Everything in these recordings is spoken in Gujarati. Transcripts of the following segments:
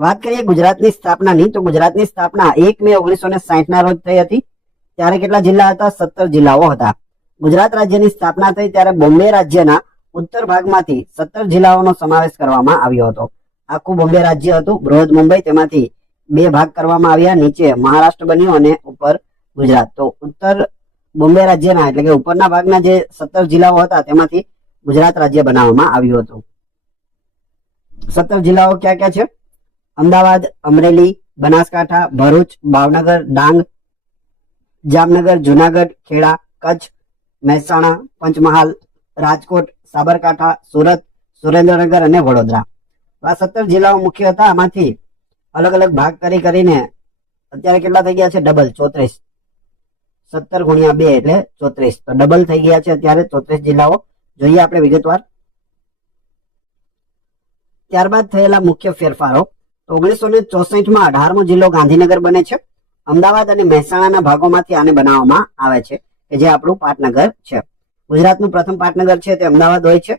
વાત કરીએ ગુજરાતની સ્થાપનાની, તો ગુજરાતની સ્થાપના 1 મે 1960 ના રોજ થઈ હતી. ત્યારે કેટલા જિલ્લા હતા? 17 જિલ્લાઓ હતા. ગુજરાત રાજ્યની સ્થાપના થઈ ત્યારે બોમ્બે રાજ્યના ઉત્તર ભાગમાંથી 17 જિલ્લાઓનો સમાવેશ કરવામાં આવ્યો હતો. આખું બોમ્બે રાજ્ય હતું, બૃહદ મુંબઈ, તેમાંથી 2 ભાગ કરવામાં આવ્યા. નીચે મહારાષ્ટ્ર બન્યું અને ઉપર ગુજરાત. તો ઉત્તર બોમ્બે રાજ્યના એટલે કે ઉપરના ભાગના જે 17 જિલ્લાઓ હતા તેમાંથી ગુજરાત રાજ્ય બનાવવામાં આવ્યું હતું. 17 જિલ્લાઓ ક્યાં ક્યાં છે? અમદાવાદ, અમરેલી, બનાસકાંઠા, ભરૂચ, ભાવનગર, ડાંગ, જામનગર, જુનાગઢ, ખેડા, કચ્છ, મહેસાણા, પંચમહાલ, રાજકોટ, સાબરકાંઠા, સુરત, સુરેન્દ્રનગર અને વડોદરા. આ 17 જિલ્લાઓ મુખ્ય હતા. આમાંથી અલગ અલગ ભાગ કરીને અત્યારે કેટલા થઈ ગયા છે? ડબલ, 34. 17 ગુણ્યા 2 એટલે 34. તો ડબલ થઈ ગયા છે અત્યારે 34 જિલ્લાઓ. જોઈએ આપણે વિગતવાર. ત્યારબાદ થયેલા મુખ્ય ફેરફારો. 1964 માં 18મો જિલ્લો ગાંધીનગર બને છે. અમદાવાદ અને મહેસાણાના ભાગોમાંથી આને બનાવવામાં આવે છે કે જે આપણું પાટનગર છે. ગુજરાતનું પ્રથમ પાટનગર છે તે અમદાવાદ હોય છે.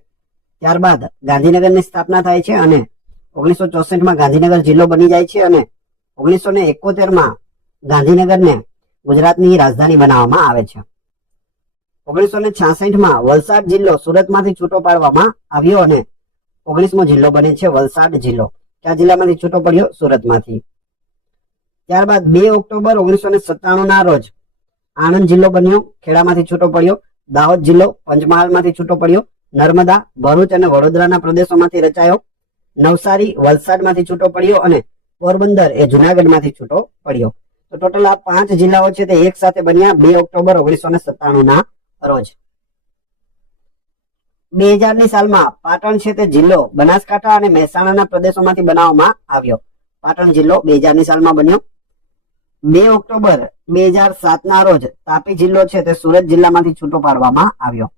ત્યારબાદ ગાંધીનગરની સ્થાપના થાય છે અને 1964 માં ગાંધીનગર જિલ્લો બની જાય છે અને 1971 માં ગાંધીનગરને ગુજરાતની રાજધાની બનાવવામાં આવે છે. 1966 માં વલસાડ જિલ્લો સુરતમાંથી છૂટો પાડવામાં આવ્યો અને 19મો જિલ્લો બને છે વલસાડ જિલ્લો. કયા જિલ્લામાંથી છૂટો પડ્યો? સુરતમાંથી. ત્યારબાદ 2 ઓક્ટોબર 1997 ના રોજ આણંદ જિલ્લો બન્યો, ખેડામાંથી છૂટો પડ્યો. દાહોદ જિલ્લો પંચમહાલમાંથી છૂટો પડ્યો. નર્મદા, ભરૂચ અને વડોદરાના પ્રદેશોમાંથી રચાયો. નવસારી વલસાડમાંથી છૂટો પડ્યો અને પોરબંદર એ જુનાગઢમાંથી છૂટો પડ્યો. તો ટોટલ આ 5 જિલ્લાઓ છે તે એક સાથે બન્યા 2 ઓક્ટોબર 1997 ના રોજ. 2000ની સાલમાં પાટણ છે તે જિલ્લો બનાસકાંઠા અને મહેસાણાના પ્રદેશોમાંથી બનાવવામાં આવ્યો. પાટણ જિલ્લો 2000ની સાલમાં બન્યો. 2 ઓક્ટોબર 2007 ના રોજ તાપી જિલ્લો છે તે સુરત જિલ્લામાંથી છૂટો પાડવામાં આવ્યો.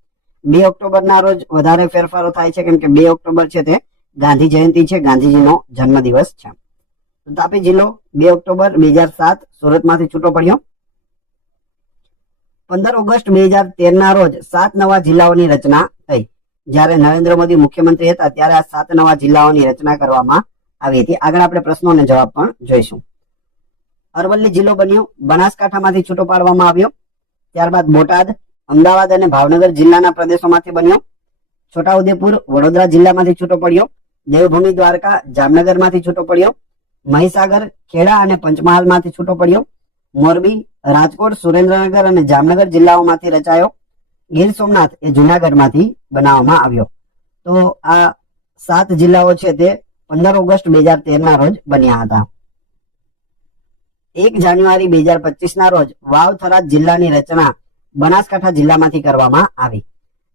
2 ઓક્ટોબર ના રોજ વધારે ફેરફારો થાય છે કેમ કે 2 ઓક્ટોબર છે તે ગાંધી જયંતિ છે, ગાંધીજીનો જન્મદિવસ છે. તાપી જિલ્લો 2 ઓક્ટોબર 2007 સુરતમાંથી છૂટો પડ્યો. 15 ઓગસ્ટ 2013 ના રોજ 7 નવા જિલ્લાઓની રચના થઈ. જ્યારે નરેન્દ્ર મોદી મુખ્યમંત્રી હતા ત્યારે આ 7 નવા જિલ્લાઓની રચના કરવામાં આવી હતી. આગળ આપણે પ્રશ્નો અને જવાબ પણ જોઈશું. અરવલ્લી જિલ્લો બન્યો, બનાસકાંઠામાંથી છૂટો પાડવામાં આવ્યો. ત્યારબાદ બોટાદ, અમદાવાદ અને ભાવનગર જિલ્લાના પ્રદેશોમાંથી બન્યો. છોટાઉદેપુર વડોદરા જિલ્લામાંથી છૂટો પડ્યો. દેવભૂમિ દ્વારકા જામનગરમાંથી છૂટો પડ્યો. મહીસાગર, ખેડા અને પંચમહાલમાંથી છૂટો પડ્યો. મોરબી, રાજકોટ, સુરેન્દ્રનગર અને જામનગર જિલ્લાઓમાંથી રચાયો. ગીર સોમનાથ એ જુનાગઢમાંથી બનાવવામાં આવ્યો. તો આ 7 જિલ્લાઓ છે તે 15 ઓગસ્ટ 2013 ના રોજ બન્યા હતા. 1 જાન્યુઆરી 2025 ના રોજ વાવ-થરાદ જિલ્લાની રચના બનાસકાંઠા જિલ્લામાંથી કરવામાં આવી,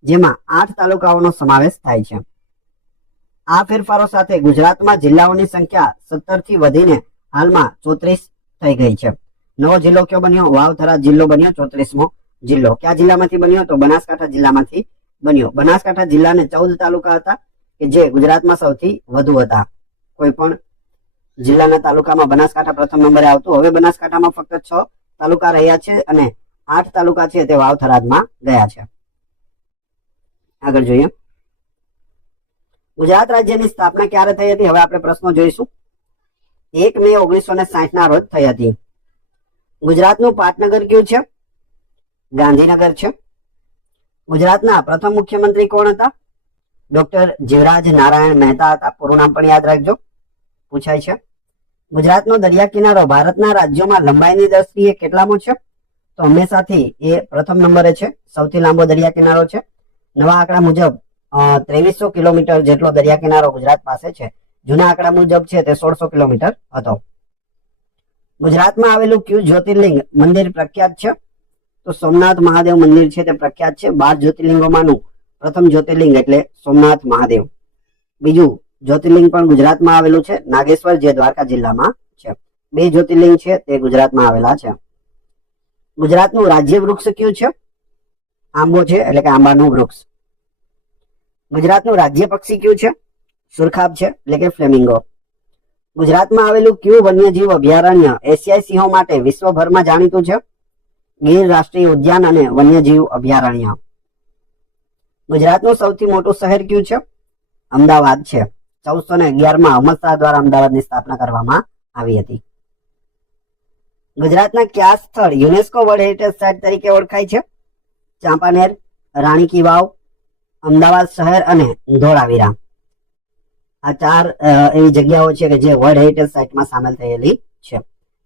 જેમાં 8 તાલુકાઓનો સમાવેશ થાય છે. આ ફેરફારો સાથે ગુજરાતમાં જિલ્લાઓની સંખ્યા 17 થી વધીને હાલમાં 34 થઈ ગઈ છે. નવો જિલ્લો કયો બન્યો? વાવ-થરાદ જિલ્લો બન્યો, 34મો જિલ્લો. કયા જિલ્લામાંથી બન્યો? તો બનાસકાંઠા જિલ્લામાંથી બન્યો. બનાસકાંઠા જિલ્લાને 14 તાલુકા હતા કે જે ગુજરાતમાં સૌથી વધુ હતા. કોઈ પણ જિલ્લાના તાલુકામાં બનાસકાંઠા પ્રથમ નંબરે આવતું. હવે બનાસકાંઠામાં ફક્ત 6 તાલુકા રહ્યા છે અને 8 તાલુકા છે તે વાવ-થરાદમાં ગયા છે. આગળ જોઈએ. ગુજરાત રાજ્યની સ્થાપના ક્યારે થઈ હતી? હવે આપણે પ્રશ્નો જોઈશું. 1 મે 1960 ના રોજ થઈ હતી. ગુજરાતનું પાટનગર કયું છે? ગાંધીનગર છે. ગુજરાતના પ્રથમ મુખ્યમંત્રી કોણ હતા? ડોક્ટર જીવરાજ નારાયણ મહેતા હતા. પૂરું નામ પણ યાદ રાખજો, પૂછાય છે. ગુજરાતનો દરિયા કિનારો ભારતના રાજ્યોમાં લંબાઈની દ્રષ્ટિએ કેટલામો છે? તો હંમેશાથી એ પ્રથમ નંબરે છે. સૌથી લાંબો દરિયા કિનારો છે. નવા આંકડા મુજબ 2300 કિલોમીટર જેટલો દરિયા કિનારો ગુજરાત પાસે છે. જૂના આંકડા મુજબ છે તે 1600 કિલોમીટર હતો. ગુજરાતમાં આવેલું કયું જ્યોતિર્લિંગ મંદિર પ્રખ્યાત છે? તો સોમનાથ મહાદેવ મંદિર છે તે પ્રખ્યાત છે. 12 જ્યોતિર્લિંગોમાંનું પ્રથમ જ્યોતિર્લિંગ એટલે સોમનાથ મહાદેવ. બીજું જ્યોતિર્લિંગ પણ ગુજરાતમાં આવેલું છે, નાગેશ્વર, જે દ્વારકા જિલ્લામાં છે. 2 જ્યોતિર્લિંગ છે તે ગુજરાતમાં આવેલા છે. ગુજરાતનું રાજ્ય વૃક્ષ કયું છે? આંબો છે, એટલે કે આંબાનું વૃક્ષ. ગુજરાતનું રાજ્ય પક્ષી કયું છે? સુરખાબ છે, એટલે કે ફ્લેમિંગો. ગુજરાતમાં આવેલું કયું વન્યજીવ અભયારણ્ય એશિયાઈ સિંહો માટે વિશ્વભરમાં જાણીતું છે? ગીર રાષ્ટ્રીય ઉદ્યાન અને વન્યજીવ અભયારણ્ય. ગુજરાતનું સૌથી મોટું શહેર કયું છે? અમદાવાદ છે. 1411 અહમદ શાહ દ્વારા અમદાવાદની સ્થાપના કરવામાં આવી હતી. ગુજરાતના કયા સ્થળ યુનેસ્કો વર્લ્ડ હેરિટેજ સાઇટ તરીકે ઓળખાય છે? ચાંપાનેર, રાણી કી વાવ, અમદાવાદ શહેર અને ધોળાવીરા. આ 4 એવી જગ્યાઓ છે કે જે વર્લ્ડ હેરિટેજ સાઇટમાં સામેલ થયેલી છે.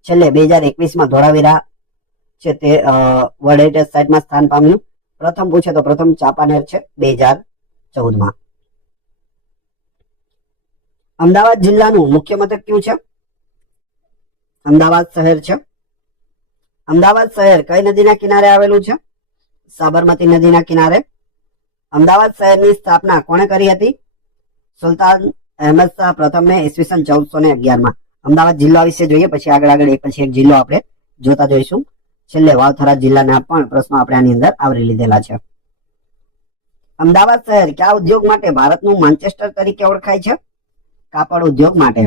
છેલ્લે 2021માં ધોળાવીરા છે તે વર્લ્ડ હેરિટેજ સાઇટમાં સ્થાન પામ્યું. પ્રથમ પૂછે તો પ્રથમ ચાંપાનેર છે 2014માં. અમદાવાદ જિલ્લાનું મુખ્ય મથક કયું છે? અમદાવાદ શહેર છે. અમદાવાદ શહેર કઈ નદીના કિનારે આવેલું છે? સાબરમતી નદીના કિનારે. અમદાવાદ શહેરની સ્થાપના કોણે કરી હતી? સુલતાન અહેમદ શાહ પ્રથમે ઈસવીસન 1411માં. અમદાવાદ જિલ્લા વિશે જોઈએ, પછી આગળ એક પછી એક જિલ્લો આપણે જોતા જોઈશું. છેલ્લે વાવથરા જિલ્લાના પણ પ્રશ્નો આપણે આની અંદર આવરી લીધેલા છે. અમદાવાદ શહેર કયા ઉદ્યોગ માટે ભારતનું માન્ચેસ્ટર તરીકે ઓળખાય છે? કાપડ ઉદ્યોગ માટે.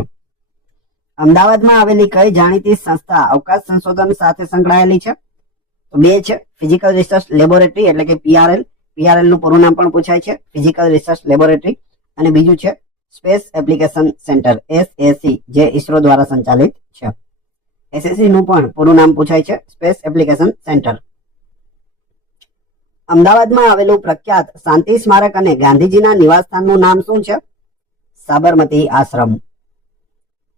અમદાવાદમાં આવેલી કઈ જાણીતી સંસ્થા અવકાશ સંશોધન સાથે સંકળાયેલી છે? તો 2 છે. ફિઝિકલ રિસર્ચ લેબોરેટરી એટલે કે PRL. PRL નું પૂરું નામ પણ પૂછાય છે, ફિઝિકલ રિસર્ચ લેબોરેટરી. અને બીજું છે સ્પેસ એપ્લિકેશન સેન્ટર SAC, જે ઇસરો દ્વારા સંચાલિત છે. SAC નું પણ પૂરું નામ પૂછાય છે, સ્પેસ એપ્લિકેશન સેન્ટર. અમદાવાદમાં આવેલું પ્રખ્યાત શાંતિ સ્મારક અને ગાંધીજીના નિવાસસ્થાનનું નામ શું છે? સાબરમતી આશ્રમ.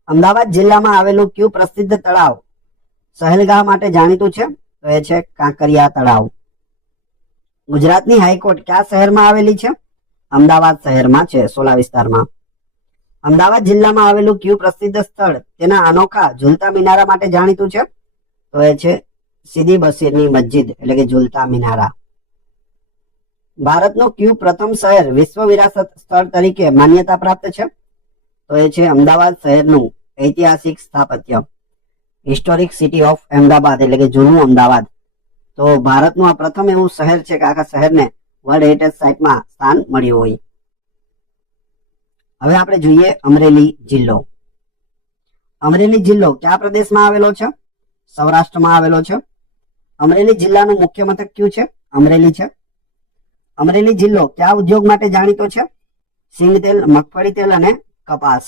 અમદાવાદ જિલ્લામાં આવેલું કયું પ્રસિદ્ધ તળાવ સહેલગાહ માટે જાણીતું છે? તો એ છે કાંકરિયા તળાવ. ગુજરાતની હાઈકોર્ટ કયા શહેરમાં આવેલી છે? અમદાવાદ શહેરમાં છે, સોલા વિસ્તારમાં. અમદાવાદ જિલ્લામાં આવેલું કયું પ્રસિદ્ધ સ્થળ તેના અનોખા ઝૂલતા મિનારા માટે જાણીતું છે? તો એ છે સીદી બશીરની મસ્જિદ એટલે કે ઝૂલતા મિનારા. ભારતનું કયું પ્રથમ શહેર વિશ્વ વિરાસત સ્થળ તરીકે માન્યતા પ્રાપ્ત છે? તો એ છે અમદાવાદ શહેરનું ઐતિહાસિક સ્થાપત્ય, હિસ્ટોરિક સિટી ઓફ અમદાવાદ એટલે કે જૂનું અમદાવાદ. તો ભારતનું આ પ્રથમ એવું શહેર છે કે આખા શહેરને વર્લ્ડ હેરિટેજ સાઇટમાં સ્થાન મળ્યું હોય. હવે આપણે જોઈએ અમરેલી જિલ્લો. અમરેલી જિલ્લો કયા પ્રદેશમાં આવેલો છે? સૌરાષ્ટ્રમાં આવેલો છે. અમરેલી જિલ્લાનું મુખ્ય મથક કયું છે? અમરેલી છે. અમરેલી જિલ્લો કયા ઉદ્યોગ માટે જાણીતો છે? સિંગ તેલ, મગફળી તેલ અને કપાસ.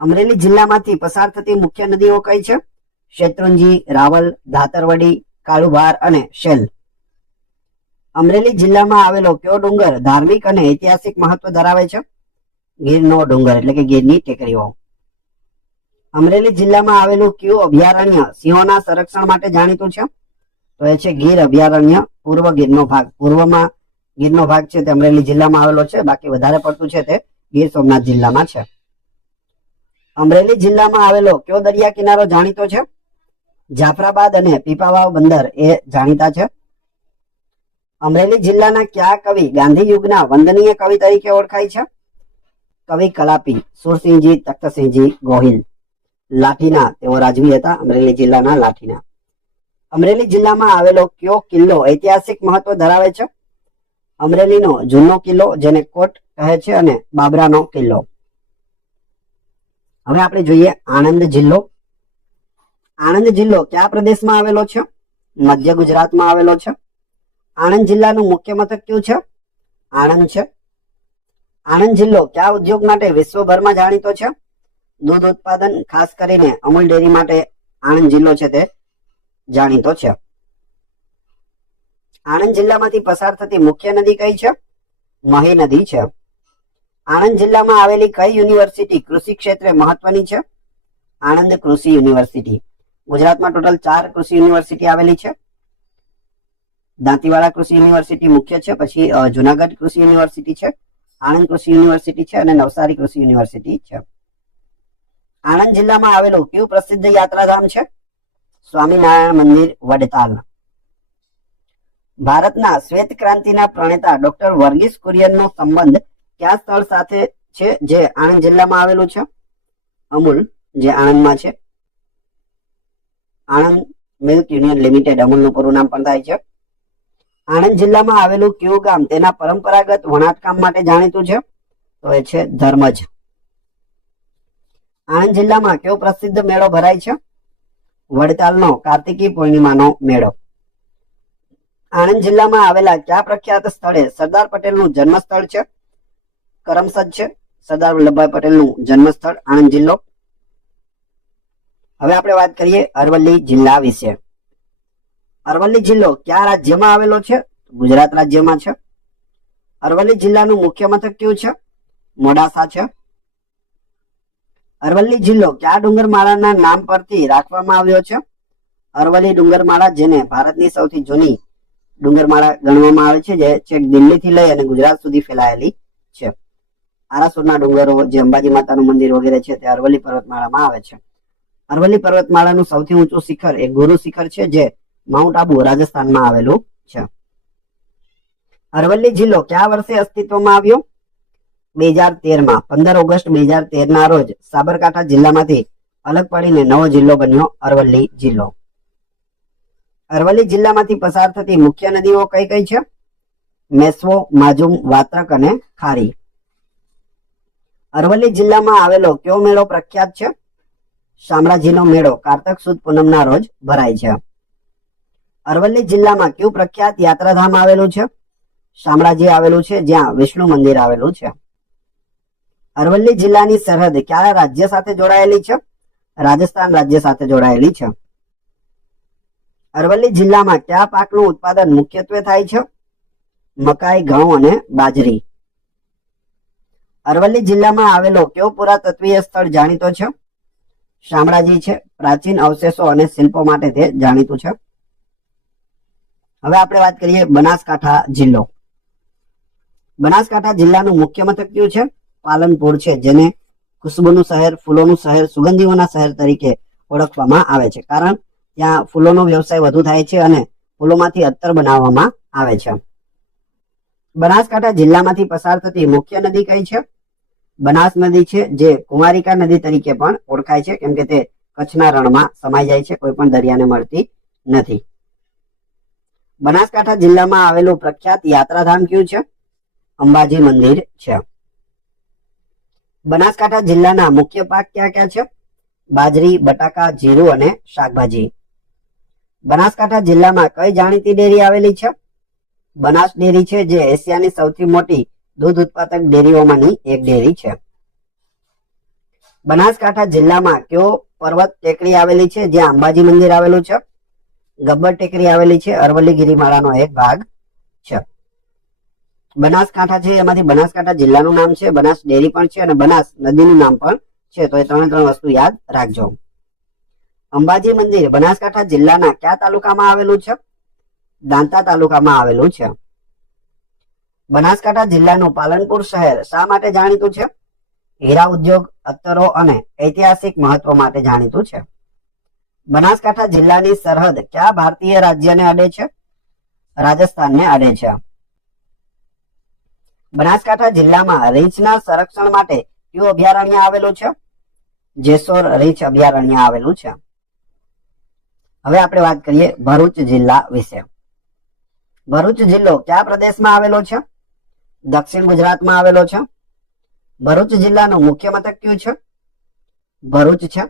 અમરેલી જિલ્લામાંથી પસાર થતી મુખ્ય નદીઓ કઈ છે? શેત્રુંજી, રાવલ, ધાતરવડી, કાળુભાર અને શેલ. અમરેલી જિલ્લામાં આવેલો કયો ડુંગર ધાર્મિક અને ઐતિહાસિક મહત્વ ધરાવે છે? ગીરનો ડુંગર એટલે કે ગીરની ટેકરીઓ. અમરેલી જિલ્લામાં આવેલું કયું અભયારણ્ય સિંહોના સંરક્ષણ માટે જાણીતું છે? તો એ છે ગીર અભયારણ્ય પૂર્વ ગીરનો ભાગ. પૂર્વમાં ગીરનો ભાગ છે તે અમરેલી જિલ્લામાં આવેલો છે, બાકી વધારે પડતું છે તે ગીર સોમનાથ જિલ્લામાં છે. અમરેલી જિલ્લામાં આવેલો કયો દરિયા કિનારો જાણીતો છે? જાફરાબાદ અને પીપાવાવ બંદર એ જાણીતા છે. અમરેલી જિલ્લાના કયા કવિ ગાંધી યુગના વંદનીય કવિ તરીકે ઓળખાય છે? કવિ કલાપી સુરસિંહજી તખ્તસિંહજી ગોહિલ. લાઠીના તેઓ રાજવી હતા, અમરેલી જિલ્લાના લાઠીના. અમરેલી જિલ્લામાં આવેલો કયો કિલ્લો ઐતિહાસિક મહત્વ ધરાવે છે? અમરેલીનો જૂનો કિલ્લો જેને કોટ કહે છે અને બાબરાનો કિલ્લો. હવે આપણે જોઈએ આણંદ જિલ્લો. આણંદ જિલ્લો કયા પ્રદેશમાં આવેલો છે? મધ્ય ગુજરાતમાં આવેલો છે. આણંદ જિલ્લાનું મુખ્ય મથક કયું છે? આણંદ છે. આણંદ જિલ્લો કયા ઉદ્યોગ માટે વિશ્વભરમાં જાણીતો છે? દૂધ ઉત્પાદન, ખાસ કરીને અમૂલ ડેરી માટે આણંદ જિલ્લો છે તે જાણીતો છે. આણંદ જિલ્લામાંથી પસાર થતી મુખ્ય નદી કઈ છે? મહી નદી છે. આણંદ જિલ્લામાં આવેલી કઈ યુનિવર્સિટી કૃષિ ક્ષેત્રે મહત્વની છે? આણંદ કૃષિ યુનિવર્સિટી. ગુજરાતમાં ટોટલ 4 કૃષિ યુનિવર્સિટી આવેલી છે. દાંતીવાડા કૃષિ યુનિવર્સિટી મુખ્ય છે, પછી જુનાગઢ કૃષિ યુનિવર્સિટી છે, આણંદ કૃષિ યુનિવર્સિટી છે અને નવસારી કૃષિ યુનિવર્સિટી છે. આણંદ જિલ્લામાં આવેલું કયું પ્રસિદ્ધ યાત્રાધામ છે? સ્વામિનારાયણ મંદિર વડતાલ. ભારતના શ્વેત ક્રાંતિના પ્રણેતા ડોક્ટર વર્ગીસ કુરિયનનો સંબંધ કયા સ્થળ સાથે છે જે આણંદ જિલ્લામાં આવેલું છે? અમૂલ, જે આણંદમાં છે. આણંદ મિલ્ક યુનિયન લિમિટેડ અમૂલનું પૂરું નામ પણ થાય છે. આણંદ જિલ્લામાં આવેલું કયું ગામ તેના પરંપરાગત વણાટકામ માટે જાણીતું છે? તો એ છે ધર્મજ. આણંદ જિલ્લામાં કયો પ્રસિદ્ધ મેળો ભરાય છે? વડતાલનો કાર્તિકી પૂર્ણિમાનો મેળો. આણંદ જિલ્લામાં આવેલા કયા પ્રખ્યાત સ્થળે સરદાર પટેલનું જન્મ સ્થળ છે? કરમસદ છે, સરદાર વલ્લભભાઈ પટેલનું જન્મસ્થળ આણંદ જિલ્લો. હવે આપણે વાત કરીએ અરવલ્લી જિલ્લા વિશે. અરવલ્લી જિલ્લો કયા રાજ્યમાં આવેલો છે? ગુજરાત રાજ્યમાં છે. અરવલ્લી જિલ્લાનું મુખ્ય મથક કયું છે? મોડાસા છે. અરવલ્લી જિલ્લો કયા ડુંગરમાળાના નામ પરથી રાખવામાં આવ્યો છે? અરવલ્લી ડુંગરમાળા, જેને ભારતની સૌથી જૂની ડુંગરમાળા ગણવામાં આવે છે, જે છેક દિલ્હીથી લઈ અને ગુજરાત સુધી ફેલાયેલી છે. આરાસુરના ડુંગરો, જે અંબાજી માતાનું મંદિર વગેરે છે, તે અરવલ્લી પર્વતમાળામાં આવે છે. અરવલ્લી પર્વતમાળાનું સૌથી ઊંચું શિખર એ ગુરુ શિખર છે, જે માઉન્ટ આબુ રાજસ્થાનમાં આવેલું છે. અરવલ્લી જિલ્લો કયા વર્ષે અસ્તિત્વમાં આવ્યો? 2013માં. 15 ઓગસ્ટ 2013 ના રોજ સાબરકાંઠા જિલ્લામાંથી અલગ પડીને નવો જિલ્લો બન્યો અરવલ્લી જિલ્લો. અરવલ્લી જિલ્લામાંથી પસાર થતી મુખ્ય નદીઓ કઈ કઈ છે? મેશ્વો, માજુમ, વાત્રક અને ખારી. અરવલ્લી જિલ્લામાં આવેલો કયો મેળો પ્રખ્યાત છે? શામળાજીનો મેળો કારતક સુદ પૂનમના રોજ ભરાય છે. અરવલ્લી જિલ્લામાં કયું પ્રખ્યાત યાત્રાધામ આવેલું છે? શામળાજી આવેલું છે, જ્યાં વિષ્ણુ મંદિર આવેલું છે. અરવલ્લી જિલ્લાની સરહદ કયા રાજ્ય સાથે જોડાયેલી છે? રાજસ્થાન રાજ્ય સાથે જોડાયેલી છે. અરવલ્લી જિલ્લામાં કયા પાકનું ઉત્પાદન મુખ્યત્વે થાય છે? મકાઈ, ઘઉં અને બાજરી. અરવલ્લી જિલ્લામાં આવેલો કયો પુરાતત્વીય સ્થળ જાણીતો છે? શામળાજી છે. પ્રાચીન અવશેષો અને શિલ્પો માટે તે જાણીતું છે. હવે આપણે વાત કરીએ બનાસકાંઠા જિલ્લો. બનાસકાંઠા જિલ્લાનું મુખ્ય મથક કયું છે? પાલનપુર છે, જેને ખુશ્બુનું શહેર, ફૂલોનું શહેર, સુગંધીઓના શહેર તરીકે ઓળખવામાં આવે છે, કારણ ત્યાં ફૂલોનો વ્યવસાય વધુ થાય છે અને ફૂલોમાંથી અત્તર બનાવવામાં આવે છે. બનાસકાંઠા જિલ્લામાંથી પસાર થતી મુખ્ય નદી કઈ છે? બનાસ નદી છે, જે કુમારિકા નદી તરીકે પણ ઓળખાય છે, કેમ કે તે કચ્છના રણમાં સમાઈ જાય છે, કોઈ પણ દરિયાને મળતી નથી. બનાસકાંઠા જિલ્લામાં આવેલું પ્રખ્યાત યાત્રાધામ કયું છે? અંબાજી મંદિર છે. બનાસકાંઠા જિલ્લાના મુખ્ય પાક કયા કયા છે? બાજરી, બટાકા, જીરું અને શાકભાજી. બનાસકાંઠા જિલ્લામાં કઈ જાણીતી ડેરી આવેલી છે? બનાસ ડેરી છે, જે એશિયાની સૌથી મોટી દૂધ ઉત્પાદક ડેરીઓમાંની એક ડેરી છે. બનાસકાંઠા જિલ્લામાં કયો પર્વત ટેકરી આવેલી છે, જ્યાં અંબાજી મંદિર આવેલું છે? ગબ્બર ટેકરી આવેલી છે, અરવલ્લી ગિરિમાળાનો એક ભાગ છે. બનાસકાંઠા છે, એમાંથી બનાસકાંઠા જિલ્લાનું નામ છે, બનાસ ડેરી પણ છે અને બનાસ નદીનું નામ પણ છે, તો એ ત્રણ વસ્તુ યાદ રાખજો. અંબાજી મંદિર બનાસકાંઠા જિલ્લાના કયા તાલુકામાં આવેલું છે? દાંતા તાલુકામાં આવેલું છે. બનાસકાંઠા જિલ્લાનું પાલનપુર શહેર શા માટે જાણીતું છે? હીરા ઉદ્યોગ, અત્તરો અને ઐતિહાસિક મહત્વ માટે જાણીતું છે. બનાસકાંઠા જિલ્લાની સરહદ કયા ભારતીય રાજ્યને અડે છે? રાજસ્થાનને અડે છે. બનાસકાંઠા જિલ્લામાં રીંછના સંરક્ષણ માટે કયું અભયારણ્ય આવેલું છે? જેસોર રીંછ અભયારણ્ય આવેલું છે. હવે આપણે વાત કરીએ ભરૂચ જિલ્લા વિશે. ભરૂચ જિલ્લો કયા પ્રદેશમાં આવેલો છે? દક્ષિણ ગુજરાતમાં આવેલો છે. ભરૂચ જિલ્લાનું મુખ્ય મથક કયું છે? ભરૂચ છે.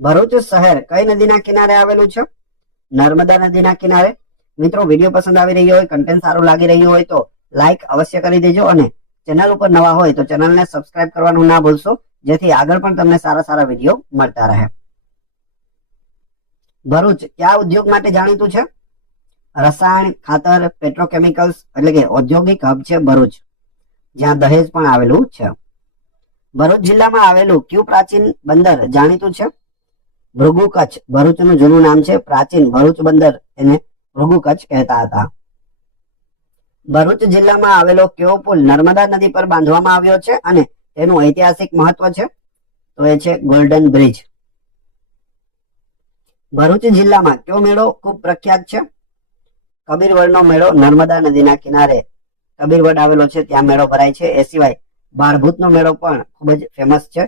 ભરૂચ શહેર કઈ નદીના કિનારે આવેલું છે? નર્મદા નદીના કિનારે. મિત્રો, વિડીયો પસંદ આવી રહ્યો હોય, કન્ટેન્ટ સારું લાગી રહ્યું હોય તો લાઈક અવશ્ય કરી દેજો અને ચેનલ ઉપર નવા હોય તો ચેનલને સબસ્ક્રાઇબ કરવાનું ના ભૂલશો, જેથી આગળ પણ તમને સારા સારા વિડીયો મળતા રહે. ભરૂચ કયા ઉદ્યોગ માટે જાણીતું છે? રસાયણ, ખાતર, પેટ્રોકેમિકલ્સ, એટલે કે ઔદ્યોગિક હબ છે ભરૂચ, જ્યાં દહેજ પણ આવેલું છે. ભરૂચ જિલ્લામાં આવેલું કયું પ્રાચીન બંદર જાણીતું છે? ભૃગુ કચ્છ ભરૂચનું જૂનું નામ છે. પ્રાચીન ભરૂચ બંદર એને ભૃગુ કચ્છ કહેતા હતા. ભરૂચ જિલ્લામાં આવેલો કયો પુલ નર્મદા નદી પર બાંધવામાં આવ્યો છે અને તેનું ઐતિહાસિક મહત્વ છે? તો એ છે ગોલ્ડન બ્રિજ. ભરૂચ જિલ્લામાં કયો મેળો ખૂબ પ્રખ્યાત છે? કબીરવડનો મેળો. નર્મદા નદીના કિનારે કબીરવડ આવેલો છે, ત્યાં મેળો ભરાય છે. એ સિવાય બાળભૂતનો મેળો પણ ખૂબ જ ફેમસ છે.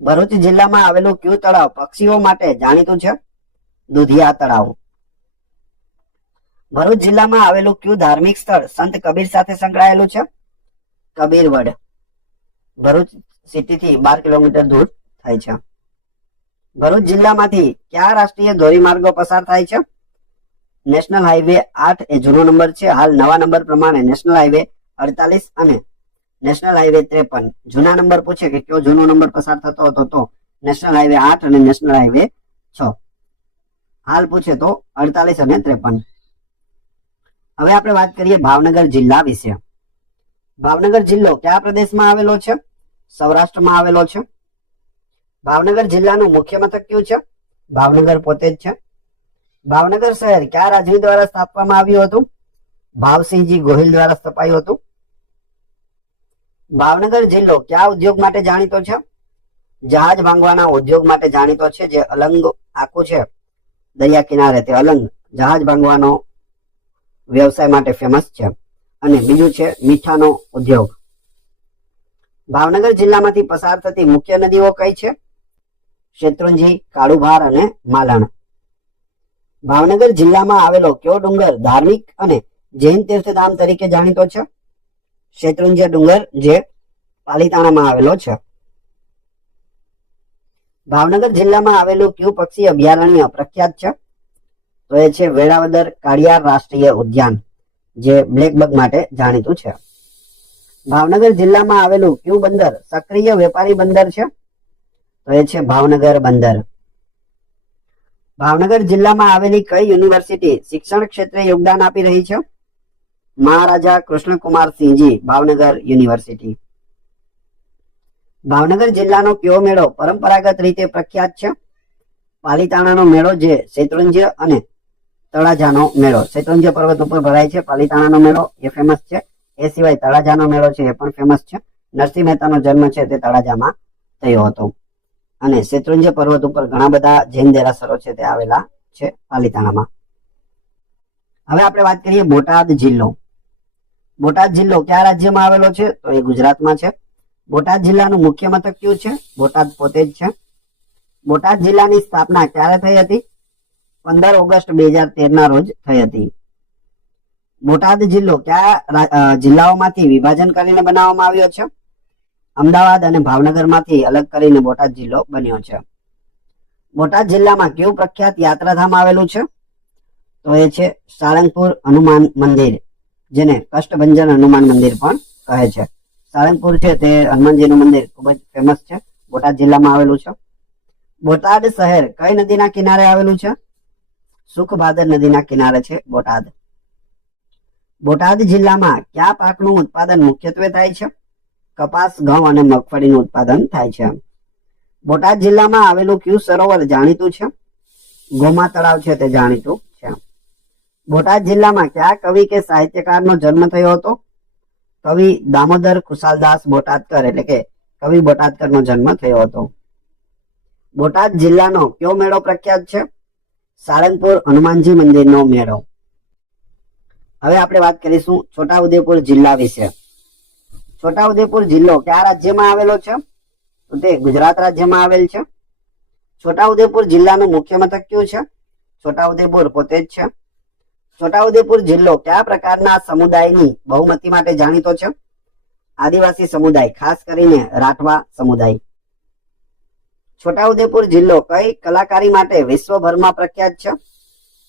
ભરૂચ જિલ્લામાં આવેલું કયું તળાવ પક્ષીઓ માટે જાણીતું છે? દુધિયા તળાવ. ભરૂચ જિલ્લામાં આવેલું કયું ધાર્મિક સ્થળ સંત કબીર સાથે સંકળાયેલું છે? કબીરવડ. ભરૂચ સિટીથી 12 કિલોમીટર દૂર થાય છે. ભરૂચ જિલ્લામાંથી કયા રાષ્ટ્રીય ધોરીમાર્ગો પસાર થાય છે? નેશનલ હાઈવે 8 એ જૂનો નંબર છે. હાલ નવા નંબર પ્રમાણે નેશનલ હાઈવે 48 અને નેશનલ હાઈવે 53. જૂના નંબર પૂછે કે કયો જૂનો નંબર પસાર થતો હતો તો નેશનલ હાઈવે 8 અને નેશનલ હાઈવે 6. હાલ પૂછે તો 48 અને 53. હવે આપણે વાત કરીએ ભાવનગર જિલ્લા વિશે. ભાવનગર જિલ્લો કયા પ્રદેશમાં આવેલો છે? સૌરાષ્ટ્રમાં આવેલો છે. ભાવનગર જિલ્લાનું મુખ્ય મથક કયું છે? ભાવનગર પોતે જ છે. ભાવનગર શહેર કયા રાજવી દ્વારા સ્થાપવામાં આવ્યું હતું? ભાવસિંહજી ગોહિલ દ્વારા સ્થપાયું હતું. ભાવનગર જિલ્લો કયા ઉદ્યોગ માટે જાણીતો છે? જહાજ ભાંગવાના ઉદ્યોગ માટે જાણીતો છે. જે અલંગ આખું છે દરિયા કિનારે, તે અલંગ જહાજ ભાંગવાનો વ્યવસાય માટે ફેમસ છે. અને બીજું છે મીઠાનો ઉદ્યોગ. ભાવનગર જિલ્લામાંથી પસાર થતી મુખ્ય નદીઓ કઈ છે? શેત્રુંજી, કાળુભાર અને માલણ. ભાવનગર જિલ્લામાં આવેલો કયો ડુંગર ધાર્મિક અને જૈન તીર્થધામ તરીકે જાણીતો છે? શેત્રુંજી ડુંગર, જે પાલીતાણામાં આવેલો છે. ભાવનગર જિલ્લામાં આવેલું કયું પક્ષી અભયારણ્ય પ્રખ્યાત છે? તો એ છે વેળાવદર કાળિયાર રાષ્ટ્રીય ઉદ્યાન, જે બ્લેકબગ માટે જાણીતું છે. ભાવનગર જિલ્લામાં આવેલું કયું બંદર સક્રિય વેપારી બંદર છે? તો એ છે ભાવનગર બંદર. ભાવનગર જિલ્લામાં આવેલી કઈ યુનિવર્સિટી શિક્ષણ ક્ષેત્રે યોગદાન આપી રહી છે? મહારાજા કૃષ્ણકુમારસિંહજી ભાવનગર યુનિવર્સિટી. ભાવનગર જિલ્લાનો કયો મેળો પરંપરાગત રીતે પ્રખ્યાત છે? પાલીતાણાનો મેળો, જે શેત્રુંજ્ય અને તળાજાનો મેળો. શેત્રુંજ્ય પર્વત ઉપર ભરાય છે પાલીતાણાનો મેળો, એ ફેમસ છે. એ સિવાય તળાજાનો મેળો છે, એ પણ ફેમસ છે. નરસિંહ મહેતાનો જન્મ છે તે તળાજામાં થયો હતો. અને શેત્રુંજ્ય પર્વત ઉપર ઘણા બધા જૈન દેરાસરો છે તે આવેલા છે પાલીતાણામાં. હવે આપણે વાત કરીએ બોટાદ જિલ્લો. બોટાદ જિલ્લો કયા રાજ્યમાં આવેલો છે? તો એ ગુજરાતમાં છે. બોટાદ જિલ્લાનું મુખ્ય મથક કયું છે? બોટાદ પોતે જ છે. બોટાદ જિલ્લાની સ્થાપના ક્યારે થઈ હતી? 15 ઓગસ્ટ 2013 ના રોજ થઈ હતી. બોટાદ જિલ્લો કયા જિલ્લાઓમાંથી વિભાજન કરીને બનાવવામાં આવ્યો છે? અમદાવાદ અને ભાવનગરમાંથી અલગ કરીને બોટાદ જિલ્લો બન્યો છે. બોટાદ જિલ્લામાં કયું પ્રખ્યાત યાત્રાધામ આવેલું છે? તો એ છે સાળંગપુર હનુમાન મંદિર, જેને કષ્ટભંજન હનુમાન મંદિર પણ કહે છે. સાળંગપુર છે તે હનુમાનજીનું મંદિર ખૂબ જ ફેમસ છે, બોટાદ જિલ્લામાં આવેલું છે. બોટાદ શહેર કઈ નદીના કિનારે આવેલું છે? સુખભાદર નદીના કિનારે છે બોટાદ. બોટાદ જિલ્લામાં કયા પાકનું ઉત્પાદન મુખ્યત્વે થાય છે? કપાસ, ઘઉં અને મગફળીનું ઉત્પાદન થાય છે. બોટાદ જિલ્લામાં આવેલું કયું સરોવર જાણીતું છે? ગોમા તળાવ છે તે જાણીતું છે. બોટાદ જિલ્લામાં કયા કવિ કે સાહિત્યકારનો જન્મ થયો હતો? કવિ દામોદર ખુશાલદાસ બોટાદકર, એટલે કે કવિ બોટાદકરનો જન્મ થયો હતો. બોટાદ જિલ્લાનો કયો મેળો પ્રખ્યાત છે? સાળંગપુર હનુમાનજી મંદિરનો મેળો. હવે આપણે વાત કરીશું છોટાઉદેપુર જિલ્લા વિશે. છોટાઉદેપુર જિલ્લો કયા રાજ્યમાં આવેલો છે? તો તે ગુજરાત રાજ્યમાં આવેલ છે. છોટાઉદેપુર જિલ્લાનું મુખ્ય મથક કયું છે? છોટાઉદેપુર પોતે જ છે. છોટાઉદેપુર જિલ્લો કયા પ્રકારના સમુદાયની બહુમતી માટે જાણીતો છે? આદિવાસી સમુદાય, ખાસ કરીને રાઠવા સમુદાય. છોટાઉદેપુર જિલ્લો કઈ કલાકારી માટે વિશ્વભરમાં પ્રખ્યાત છે?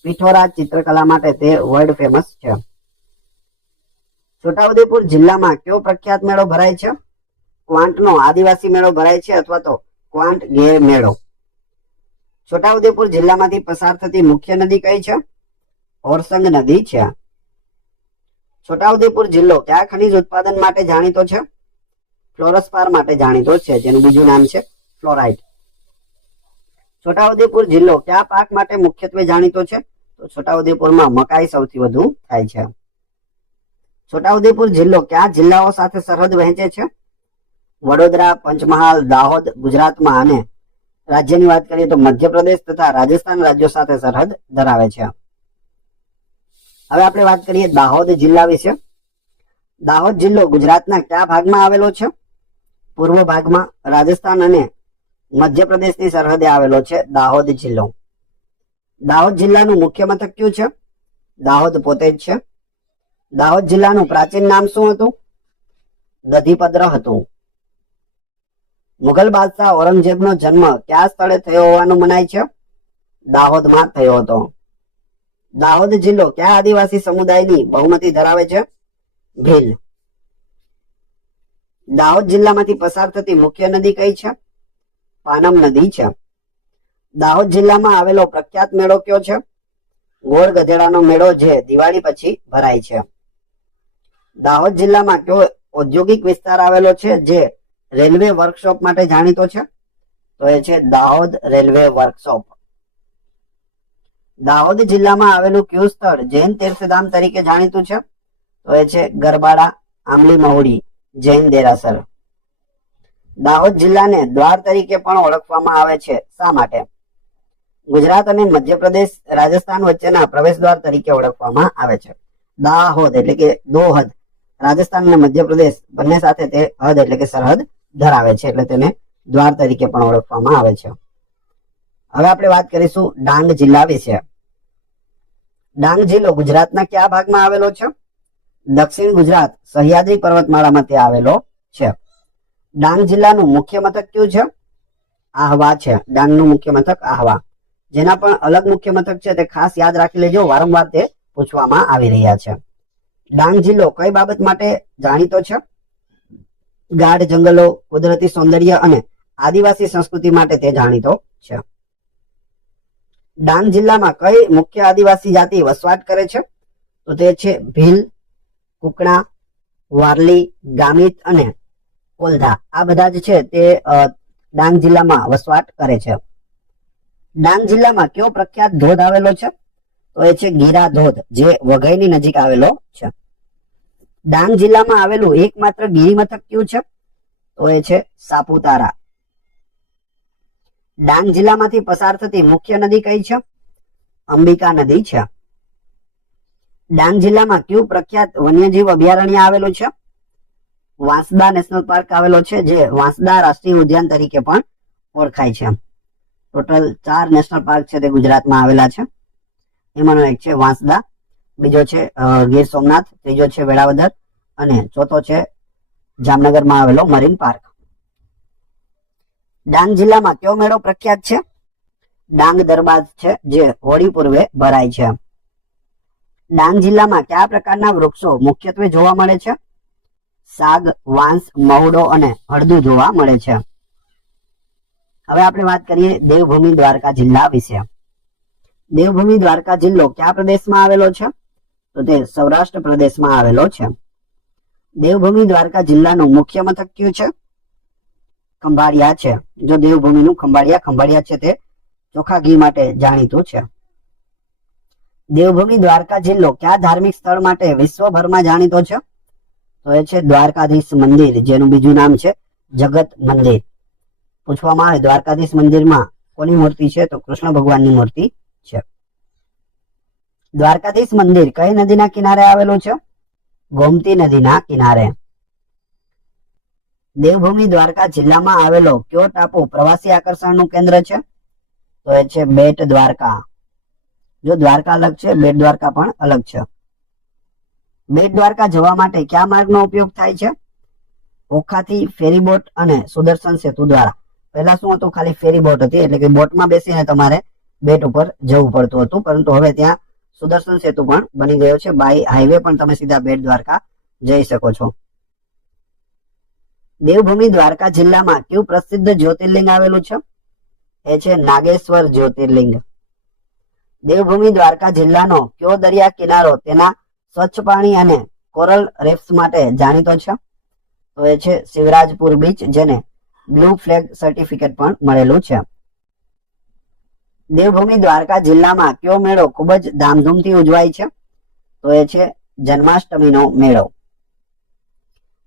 પિઠોરા ચિત્રકલા માટે તે વર્લ્ડ ફેમસ છે. છોટાઉદેપુર જિલ્લામાં કયો પ્રખ્યાત મેળો ભરાય છે? ક્વાંટનો આદિવાસી મેળો ભરાય છે, અથવા તો ક્વાંટ ગેર મેળો. છોટાઉદેપુર જિલ્લામાંથી પસાર થતી મુખ્ય નદી કઈ છે? ઓરસંગ નદી છે. છોટાઉદેપુર જિલ્લો કયા ખનિજ ઉત્પાદન માટે જાણીતો છે? ફ્લોરસ્પાર માટે જાણીતો છે, જેનું બીજું નામ છે ફ્લોરાઇટ. છોટાઉદેપુર જિલ્લો કયા પાક માટે મુખ્યત્વે જાણીતો છે? તો છોટાઉદેપુરમાં મકાઈ સૌથી વધુ થાય છે. છોટાઉદેપુર જિલ્લો કયા જિલ્લાઓ સાથે સરહદ વહેંચે છે? વડોદરા, પંચમહાલ, દાહોદ ગુજરાતમાં, અને રાજ્યની વાત કરીએ તો મધ્યપ્રદેશ તથા રાજસ્થાન રાજ્યો સાથે સરહદ ધરાવે છે. હવે આપણે વાત કરીએ દાહોદ જિલ્લા વિશે. દાહોદ જિલ્લો ગુજરાતના કયા ભાગમાં આવેલો છે? પૂર્વ ભાગમાં. રાજસ્થાન અને મધ્યપ્રદેશની સરહદે આવેલો છે દાહોદ જિલ્લો. દાહોદ જિલ્લાનું મુખ્ય મથક કયું છે? દાહોદ પોતે જ છે. દાહોદ જિલ્લાનું પ્રાચીન નામ શું હતું? દધીપદ્ર હતું. મુઘલ બાદશાહ ઔરંગઝેબનો જન્મ કયા સ્થળે થયો હોવાનું મનાય છે? દાહોદમાં થયો હતો. દાહોદ જિલ્લો કયા આદિવાસી સમુદાયની બહુમતી ધરાવે છે? ભીલ. દાહોદ જિલ્લામાંથી પસાર થતી મુખ્ય નદી કઈ છે? પાનમ નદી છે. દાહોદ જિલ્લામાં આવેલો પ્રખ્યાત મેળો કયો છે? ગોળ ગધેડાનો મેળો, જે દિવાળી પછી ભરાય છે. દાહોદ જિલ્લામાં કયો ઔદ્યોગિક વિસ્તાર આવેલો છે જે રેલવે વર્કશોપ માટે જાણીતો છે? તો એ છે દાહોદ રેલવે વર્કશોપ. દાહોદ જિલ્લામાં આવેલું કયું સ્થળ જૈન તીર્થધામ તરીકે જાણીતું છે? તો એ છે ગરબાડા આંબલી મહુડી જૈન દેરાસર. દાહોદ જિલ્લાને દ્વાર તરીકે પણ ઓળખવામાં આવે છે, શા માટે? ગુજરાત અને મધ્યપ્રદેશ રાજસ્થાન વચ્ચેના પ્રવેશ દ્વાર તરીકે ઓળખવામાં આવે છે. દાહોદ એટલે કે દોહદ, રાજસ્થાન અને મધ્યપ્રદેશ બંને સાથે તે હદ એટલે કે સરહદ ધરાવે છે, એટલે તેને દ્વાર તરીકે પણ ઓળખવામાં આવે છે. હવે આપણે વાત કરીશું ડાંગ જિલ્લા વિશે. ડાંગ જિલ્લો ગુજરાતના કયા ભાગમાં આવેલો છે? દક્ષિણ ગુજરાત સહ્યાદ્રી પર્વતમાળામાં તે આવેલો છે. ડાંગ જિલ્લાનું મુખ્ય મથક કયું છે? આહવા છે. ડાંગનું મુખ્ય મથક આહવા. જેના પણ અલગ મુખ્ય મથક છે તે ખાસ યાદ રાખી લેજો, વારંવાર તે પૂછવામાં આવી રહ્યા છે. ડાંગ જિલ્લો કઈ બાબત માટે જાણીતો છે? ગાઢ જંગલો, કુદરતી સૌંદર્ય અને આદિવાસી સંસ્કૃતિ માટે તે જાણીતો છે. ડાંગ જિલ્લામાં કઈ મુખ્ય આદિવાસી જાતિ વસવાટ કરે છે? તો તે છે ભીલ, કુકણા, વારલી, ગામિત અને કોલધા. આ બધા જ છે તે ડાંગ જિલ્લામાં વસવાટ કરે છે. ડાંગ જિલ્લામાં કયો પ્રખ્યાત ધોધ આવેલો છે? તો એ છે ગીરા ધોધ, જે વઘઈની નજીક આવેલો છે. ડાંગ જિલ્લામાં આવેલું એકમાત્ર ગિરિમથક કયું છે? તો એ છે સાપુતારા. ડાંગ જિલ્લામાંથી પસાર થતી મુખ્ય નદી કઈ છે? અંબિકા નદી છે. ડાંગ જિલ્લામાં કયું પ્રખ્યાત વન્યજીવ અભયારણ્ય આવેલું છે? વાંસદા નેશનલ પાર્ક આવેલો છે, જે વાંસદા રાષ્ટ્રીય ઉદ્યાન તરીકે પણ ઓળખાય છે. ટોટલ 4 નેશનલ પાર્ક છે તે ગુજરાતમાં આવેલા છે. એમાંનો એક છે વાંસદા, બીજો છે ગીર સોમનાથ, ત્રીજો છે વેળાવદર અને ચોથો છે જામનગરમાં આવેલો મરીન પાર્ક. ડાંગ જિલ્લામાં કયો મેળો પ્રખ્યાત છે? ડાંગ દરબાર છે, જે હોળી પૂર્વે ભરાય છે. ડાંગ જિલ્લામાં કયા પ્રકારના વૃક્ષો મુખ્યત્વે જોવા મળે છે? સાગ, વાંસ, મહુડો અને હળદુ જોવા મળે છે. હવે આપણે વાત કરીએ દેવભૂમિ દ્વારકા જિલ્લા વિશે. દેવભૂમિ દ્વારકા જિલ્લો કયા પ્રદેશમાં આવેલો છે? તો તે સૌરાષ્ટ્ર પ્રદેશમાં આવેલો છે. દેવભૂમિ દ્વારકા જિલ્લાનું મુખ્ય મથક કયું છે? ખંભાળિયા છે. જો દેવભૂમિનું ખંભાળિયા છે તે ચોખા ઘી માટે જાણીતું છે. દેવભૂમિ દ્વારકા જિલ્લો કયા ધાર્મિક સ્થળ માટે વિશ્વભરમાં જાણીતો છે? તો એ છે દ્વારકાધીશ મંદિર, જેનું બીજું નામ છે જગત મંદિર. પૂછવામાં આવે દ્વારકાધીશ મંદિરમાં કોની મૂર્તિ છે? તો કૃષ્ણ ભગવાનની મૂર્તિ છે. દ્વારકાધીશ મંદિર કઈ નદીના કિનારે આવેલું છે? ગોમતી નદીના કિનારે. દેવભૂમિ દ્વારકા જિલ્લામાં આવેલો કયો ટાપુ પ્રવાસી આકર્ષણનું કેન્દ્ર છે? તો એ છે બેટ દ્વારકા. જો દ્વારકા અલગ છે, બેટ દ્વારકા પણ અલગ છે. બેટ દ્વારકા જવા માટે કયા માર્ગનો ઉપયોગ થાય છે? ઓખાથી, ફેરીબોટ અને સુદર્શન સેતુ દ્વારા. પહેલા શું હતું? ખાલી ફેરીબોટ હતી, એટલે કે બોટમાં બેસીને તમારે બેટ ઉપર જવું પડતું હતું, પરંતુ હવે ત્યાં સુદર્શન સેતુ પણ બની ગયો છે. બાય હાઈવે પણ તમે સીધા બેટ દ્વારકા જઈ શકો છો. દેવભૂમિ દ્વારકા જિલ્લામાં કયું પ્રસિદ્ધ જ્યોતિર્લિંગ આવેલું છે? એ છે નાગેશ્વર જ્યોતિર્લિંગ. દેવભૂમિ દ્વારકા જિલ્લાનો કયો દરિયા કિનારો તેના સ્વચ્છ પાણી અને કોરલ રીફ્સ માટે જાણીતો છે? તો એ છે શિવરાજપુર બીચ, જેને બ્લુ ફ્લેગ સર્ટિફિકેટ પણ મળેલું છે. દેવભૂમિ દ્વારકા જિલ્લામાં કયો મેળો ખૂબ જ ધામધૂમથી ઉજવાય છે? તો એ છે જન્માષ્ટમીનો મેળો.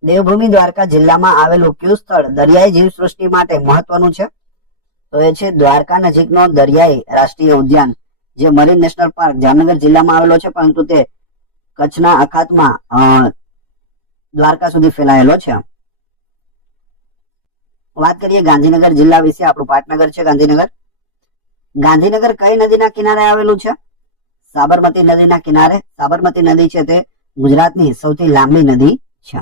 દેવભૂમિ દ્વારકા જિલ્લામાં આવેલું કયું સ્થળ દરિયાઈ જીવસૃષ્ટિ માટે મહત્વનું છે? તો એ છે દ્વારકા નજીકનો દરિયાઈ રાષ્ટ્રીય ઉદ્યાન, જે મરીન નેશનલ પાર્ક જામનગર જિલ્લામાં આવેલો છે, પરંતુ તે કચ્છના અખાતમાં દ્વારકા સુધી ફેલાયેલો છે. વાત કરીએ ગાંધીનગર જિલ્લા વિશે. આપણું પાટનગર છે ગાંધીનગર. ગાંધીનગર કઈ નદીના કિનારે આવેલું છે? સાબરમતી નદીના કિનારે. સાબરમતી નદી છે તે ગુજરાતની સૌથી લાંબી નદી છે.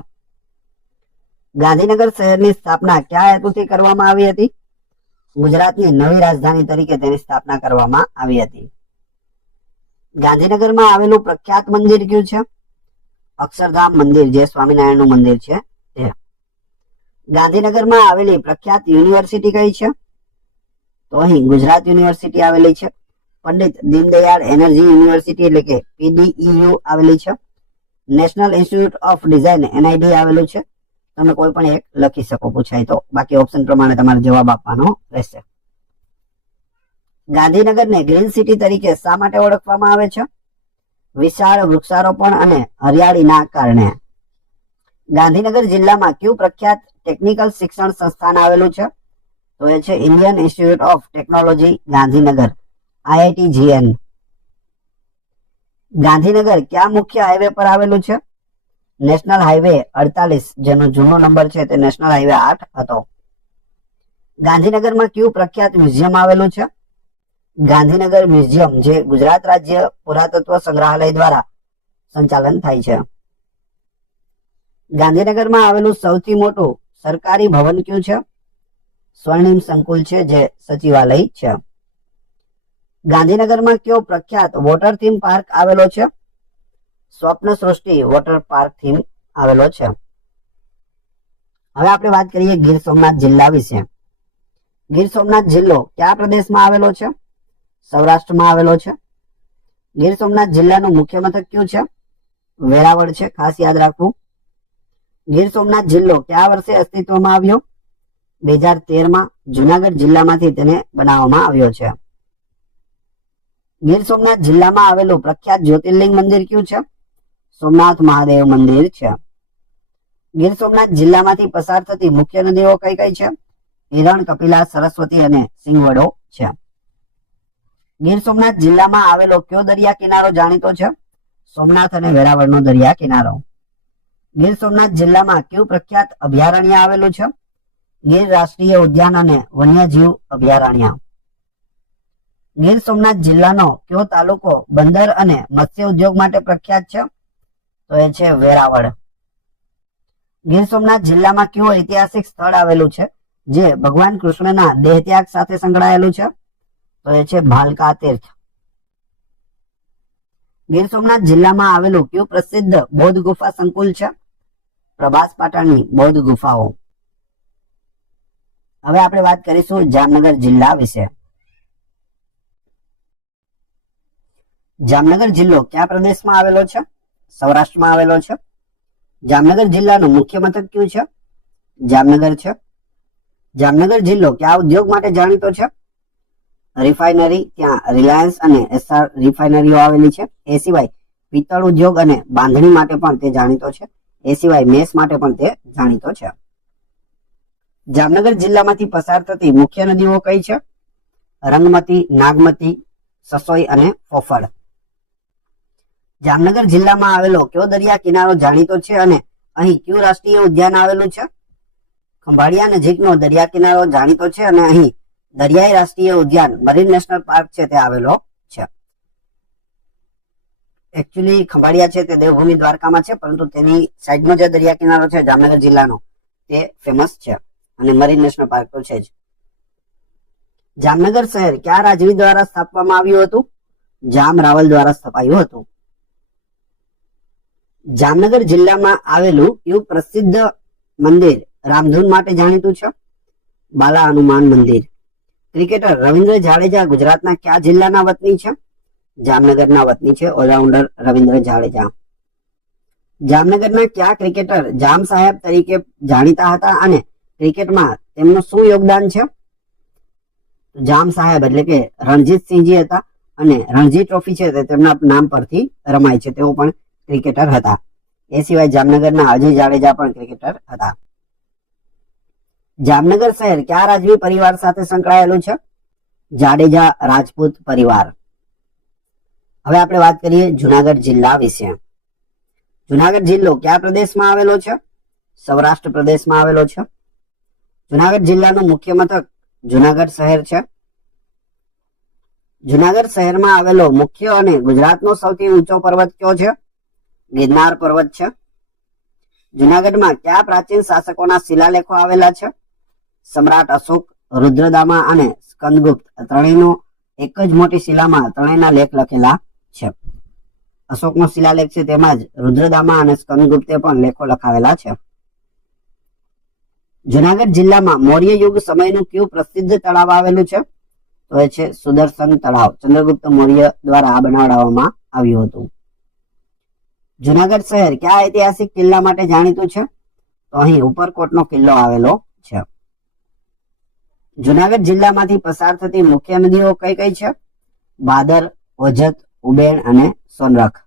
ગાંધીનગર શહેરની સ્થાપના કયા હેતુથી કરવામાં આવી હતી? ગુજરાતની નવી રાજધાની તરીકે તેની સ્થાપના કરવામાં આવી હતી. ગાંધીનગરમાં આવેલું પ્રખ્યાત મંદિર કયું છે? અક્ષરધામ મંદિર, જે સ્વામિનારાયણનું મંદિર છે તે. ગાંધીનગરમાં આવેલી પ્રખ્યાત યુનિવર્સિટી કઈ છે? તો અહીં ગુજરાત યુનિવર્સિટી આવેલી છે. પંડિત દીનદયાળ એનર્જી યુનિવર્સિટી એટલે કે PDEU આવેલી છે. National institute of design NID આવેલું છે. તમે કોઈ પણ એક લખી શકો પૂછાય તો, બાકી ઓપ્શન પ્રમાણે તમારે જવાબ આપવાનો રહેશે. ગાંધીનગરને ગ્રીન સિટી તરીકે શા માટે ઓળખવામાં આવે છે? વિશાળ વૃક્ષારોપણ અને હરિયાળીના કારણે. ગાંધીનગર જિલ્લામાં કયું પ્રખ્યાત ટેકનિકલ શિક્ષણ સંસ્થાન આવેલું છે? તો એ છે Indian institute of technology Gandhinagar, IITGN. Gandhinagar કયા મુખ્ય હાઈવે પર આવેલું છે? નેશનલ હાઈવે 48, જેનો જૂનો નંબર છે તે નેશનલ હાઈવે 8 હતો. ગાંધીનગરમાં કયું પ્રખ્યાત મ્યુઝિયમ આવેલું છે? ગાંધીનગર મ્યુઝિયમ, જે ગુજરાત રાજ્ય પુરાતત્વ સંગ્રહાલય દ્વારા સંચાલન થાય છે. ગાંધીનગરમાં આવેલું સૌથી મોટું સરકારી ભવન કયું છે? સ્વર્ણિમ સંકુલ છે, જે સચિવાલય છે. ગાંધીનગરમાં કયો પ્રખ્યાત વોટર થીમ પાર્ક આવેલો છે? સ્વપ્ન સૃષ્ટિ વોટર પાર્ક થીમ આવેલો છે. હવે આપણે વાત કરીએ ગીર સોમનાથ જિલ્લા વિશે. ગીર સોમનાથ જિલ્લો કયા પ્રદેશમાં આવેલો છે? સૌરાષ્ટ્રમાં આવેલો છે. ગીર સોમનાથ જિલ્લાનું મુખ્ય મથક કયું છે? વેરાવળ છે, ખાસ યાદ રાખવું. ગીર સોમનાથ જિલ્લો કયા વર્ષે અસ્તિત્વમાં આવ્યો? 2013માં જુનાગઢ જિલ્લામાંથી તેને બનાવવામાં આવ્યો છે. ગીર સોમનાથ જિલ્લામાં આવેલું પ્રખ્યાત જ્યોતિર્લિંગ મંદિર કયું છે? સોમનાથ મહાદેવ મંદિર છે. ગીર સોમનાથ જિલ્લામાંથી પસાર થતી મુખ્ય નદીઓ કઈ કઈ છે? હિરણ, કપિલા, સરસ્વતી અને સિંગવડો છે. ગીર સોમનાથ જિલ્લામાં આવેલો કયો દરિયા કિનારો જાણીતો છે? સોમનાથ અને વેરાવળનો દરિયા કિનારો. ગીર સોમનાથ જિલ્લામાં કયું પ્રખ્યાત અભયારણ્ય આવેલું છે? ગીર રાષ્ટ્રીય ઉદ્યાન અને વન્યજીવ અભયારણ્ય. ગીર સોમનાથ જિલ્લાનો કયો તાલુકો બંદર અને મત્સ્ય ઉદ્યોગ માટે પ્રખ્યાત છે? તો એ છે વેરાવળ. ગીર સોમનાથ જિલ્લામાં કયું ઐતિહાસિક સ્થળ આવેલું છે જે ભગવાન કૃષ્ણના દેહત્યાગ સાથે સંકળાયેલું છે? તો એ છે ભાલકા તીર્થ. ગીર સોમનાથ જિલ્લામાં આવેલું કયું પ્રસિદ્ધ બૌદ્ધ ગુફા સંકુલ છે? પ્રભાસ પાટણની બૌદ્ધ ગુફાઓ. હવે આપણે વાત કરીશું જામનગર જિલ્લા વિશે. જામનગર જિલ્લો કયા પ્રદેશમાં આવેલો છે? સૌરાષ્ટ્રમાં આવેલો છે. જામનગર જિલ્લાનું મુખ્ય મથક કયું છે? જામનગર છે. જામનગર જિલ્લો કયા ઉદ્યોગ માટે જાણીતો છે? રિફાઇનરી, ત્યાં રિલાયન્સ અને SR રિફાઇનરીઓ આવેલી છે. એ સિવાય પિત્તળ ઉદ્યોગ અને બાંધણી માટે પણ તે જાણીતો છે. એ સિવાય મેસ માટે પણ તે જાણીતો છે. જામનગર જિલ્લામાંથી પસાર થતી મુખ્ય નદીઓ કઈ છે? રંગમતી, નાગમતી, સસોઈ અને ફોફળ. જામનગર જિલ્લામાં આવેલો કયો દરિયા કિનારો જાણીતો છે અને અહીં કયું રાષ્ટ્રીય ઉદ્યાન આવેલું છે? ખંભાળિયા નજીકનો દરિયા કિનારો જાણીતો છે અને અહીં દરિયાઈ રાષ્ટ્રીય ઉદ્યાન મરીન નેશનલ પાર્ક છે તે આવેલો છે. એકચ્યુઅલી ખંભાળિયા છે તે દેવભૂમિ દ્વારકામાં છે, પરંતુ તેની સાઈડનો જે દરિયા કિનારો છે જામનગર જિલ્લાનો તે ફેમસ છે અને મરીન નેશનલ પાર્ક તો છે જ. જામનગર શહેર કયા રાજવી દ્વારા સ્થાપવામાં આવ્યું હતું? જામ રાવલ દ્વારા સ્થપાયું હતું. જામનગર જિલ્લામાં આવેલું કયું પ્રસિદ્ધ મંદિર રામધૂન માટે જાણીતું છે? બાલા હનુમાન મંદિર. ક્રિકેટર રવિન્દ્ર જાડેજા ગુજરાતના કયા જિલ્લાના વતની છે? જામનગરના વતની છે ઓલરાઉન્ડર રવિન્દ્ર જાડેજા. જામનગરના કયા ક્રિકેટર જામ સાહેબ તરીકે જાણીતા હતા અને ક્રિકેટમાં તેમનું શું યોગદાન છે? જામ સાહેબ એટલે કે રણજીતસિંહજી હતા અને રણજી ટ્રોફી છે તે તેમના નામ પરથી રમાય છે. તેઓ પણ ક્રિકેટર હતા. એ સિવાય જામનગરના અજય જાડેજા પણ ક્રિકેટર હતા. જામનગર શહેર કયા રાજવી પરિવાર સાથે સંકળાયેલું છે? જાડેજા રાજપૂત પરિવાર. હવે આપણે વાત કરીએ જુનાગઢ જિલ્લા વિશે. જુનાગઢ જિલ્લો કયા પ્રદેશમાં આવેલો છે? સૌરાષ્ટ્ર પ્રદેશમાં આવેલો છે. જુનાગઢ જિલ્લાનું મુખ્ય મથક જુનાગઢ શહેર છે. જુનાગઢ શહેરમાં આવેલો મુખ્ય અને ગુજરાતનો સૌથી ઊંચો પર્વત કયો છે? ગિરનાર પર્વત છે. જુનાગઢમાં કયા પ્રાચીન શાસકોના શિલાલેખો આવેલા છે? સમ્રાટ અશોક, રુદ્રદામા અને સ્કંદગુપ્ત ત્રણેયનો એક જ મોટી શિલામાં ત્રણેયના લેખ લખેલા છે. અશોકનો શિલાલેખ છે તેમાં જ રુદ્રદામા અને સ્કંદગુપ્તે પણ લેખો લખાવેલા છે. જુનાગઢ જિલ્લામાં મૌર્ય યુગ સમયનું કયું પ્રસિદ્ધ તળાવ આવેલું છે? તો એ છે સુદર્શન તળાવ. ચંદ્રગુપ્ત મૌર્ય દ્વારા આ બનાવવામાં આવ્યું હતું. જુનાગઢ શહેર કયા ઐતિહાસિક કિલ્લા માટે જાણીતું છે? તો અહીં ઉપરકોટનો કિલ્લો આવેલો છે. જુનાગઢ જિલ્લામાંથી પસાર થતી મુખ્ય નદીઓ કઈ કઈ છે? ભાદર, ઓજત, ઉબેણ અને સોનરખ.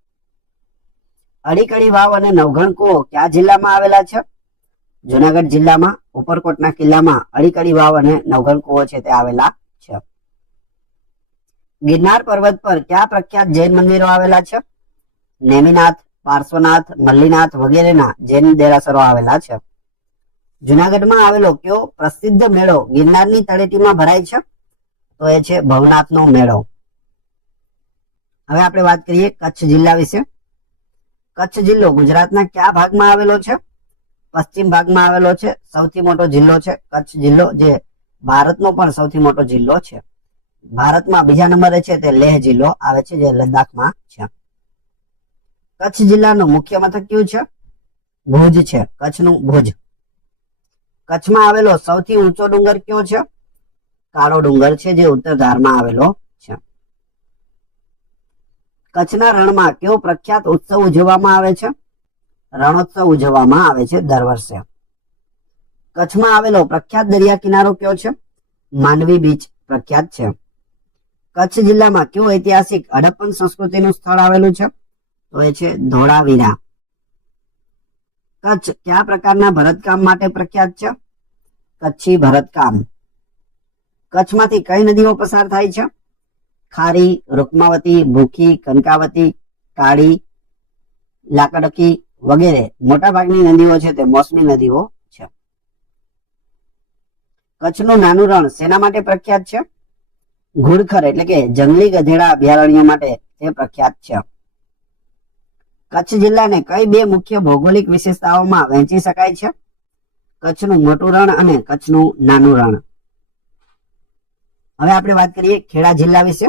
અડીકડી વાવ અને નવઘણ કુવો કયા જિલ્લામાં આવેલા છે? જુનાગઢ જિલ્લામાં ઉપરકોટના કિલ્લામાં અડીકડી વાવ અને નવઘણ કુવો છે તે આવેલા છે. ગિરનાર પર્વત પર કયા પ્રખ્યાત જૈન મંદિરો આવેલા છે? નેમિનાથ, પાર્શ્વનાથ, મલ્લીનાથ વગેરેના જૈન દેરાસરો આવેલા છે. જુનાગઢમાં આવેલો કયો પ્રસિદ્ધ મેળો ગિરનારની તળેટીમાં ભરાય છે? તો એ છે ભવનાથનો મેળો. હવે આપણે વાત કરીએ કચ્છ જિલ્લા વિશે. કચ્છ જિલ્લો ગુજરાતના કયા ભાગમાં આવેલો છે? પશ્ચિમ ભાગમાં આવેલો છે. સૌથી મોટો જિલ્લો છે કચ્છ જિલ્લો, જે ભારતનો પણ સૌથી મોટો જિલ્લો છે. ભારતમાં બીજા નંબરે છે તે લેહ જિલ્લો આવે છે, જે લદ્દાખમાં છે. કચ્છ જિલ્લાનું મુખ્ય મથક કયું છે? ભુજ છે, કચ્છનું ભુજ. કચ્છમાં આવેલો સૌથી ઊંચો ડુંગર કયો છે? કાળો ડુંગર છે, જે ઉત્તર ધારમાં આવેલો છે. કચ્છના રણમાં કયો પ્રખ્યાત ઉત્સવ ઉજવવામાં આવે છે? રણોત્સવ ઉજવવામાં આવે છે દર વર્ષે. કચ્છમાં આવેલો પ્રખ્યાત દરિયા કિનારો કયો છે? માંડવી બીચ પ્રખ્યાત છે. કચ્છ જિલ્લામાં કયું ઐતિહાસિક હડપ્પન સંસ્કૃતિનું સ્થળ આવેલું છે? તો એ છે ધોળાવીરા. કચ્છ કયા પ્રકારના ભરતકામ માટે પ્રખ્યાત છે? કચ્છી ભરતકામ. કચ્છમાંથી કઈ નદીઓ પસાર થાય છે? ખારી, રૂકમાવતી, ભૂખી, કનકાવતી, કાળી, લાકડકી વગેરે મોટાભાગની નદીઓ છે તે મોસમી નદીઓ છે. કચ્છનું નાનું રણ શેના માટે પ્રખ્યાત છે? ઘુડખર એટલે કે જંગલી ગધેડા અભયારણ્ય માટે તે પ્રખ્યાત છે. કચ્છ જિલ્લાને કઈ બે મુખ્ય ભૌગોલિક વિશેષતાઓમાં વહેંચી શકાય છે? કચ્છનું મોટું રણ અને કચ્છનું નાનું રણ. હવે આપણે વાત કરીએ ખેડા જિલ્લા વિશે.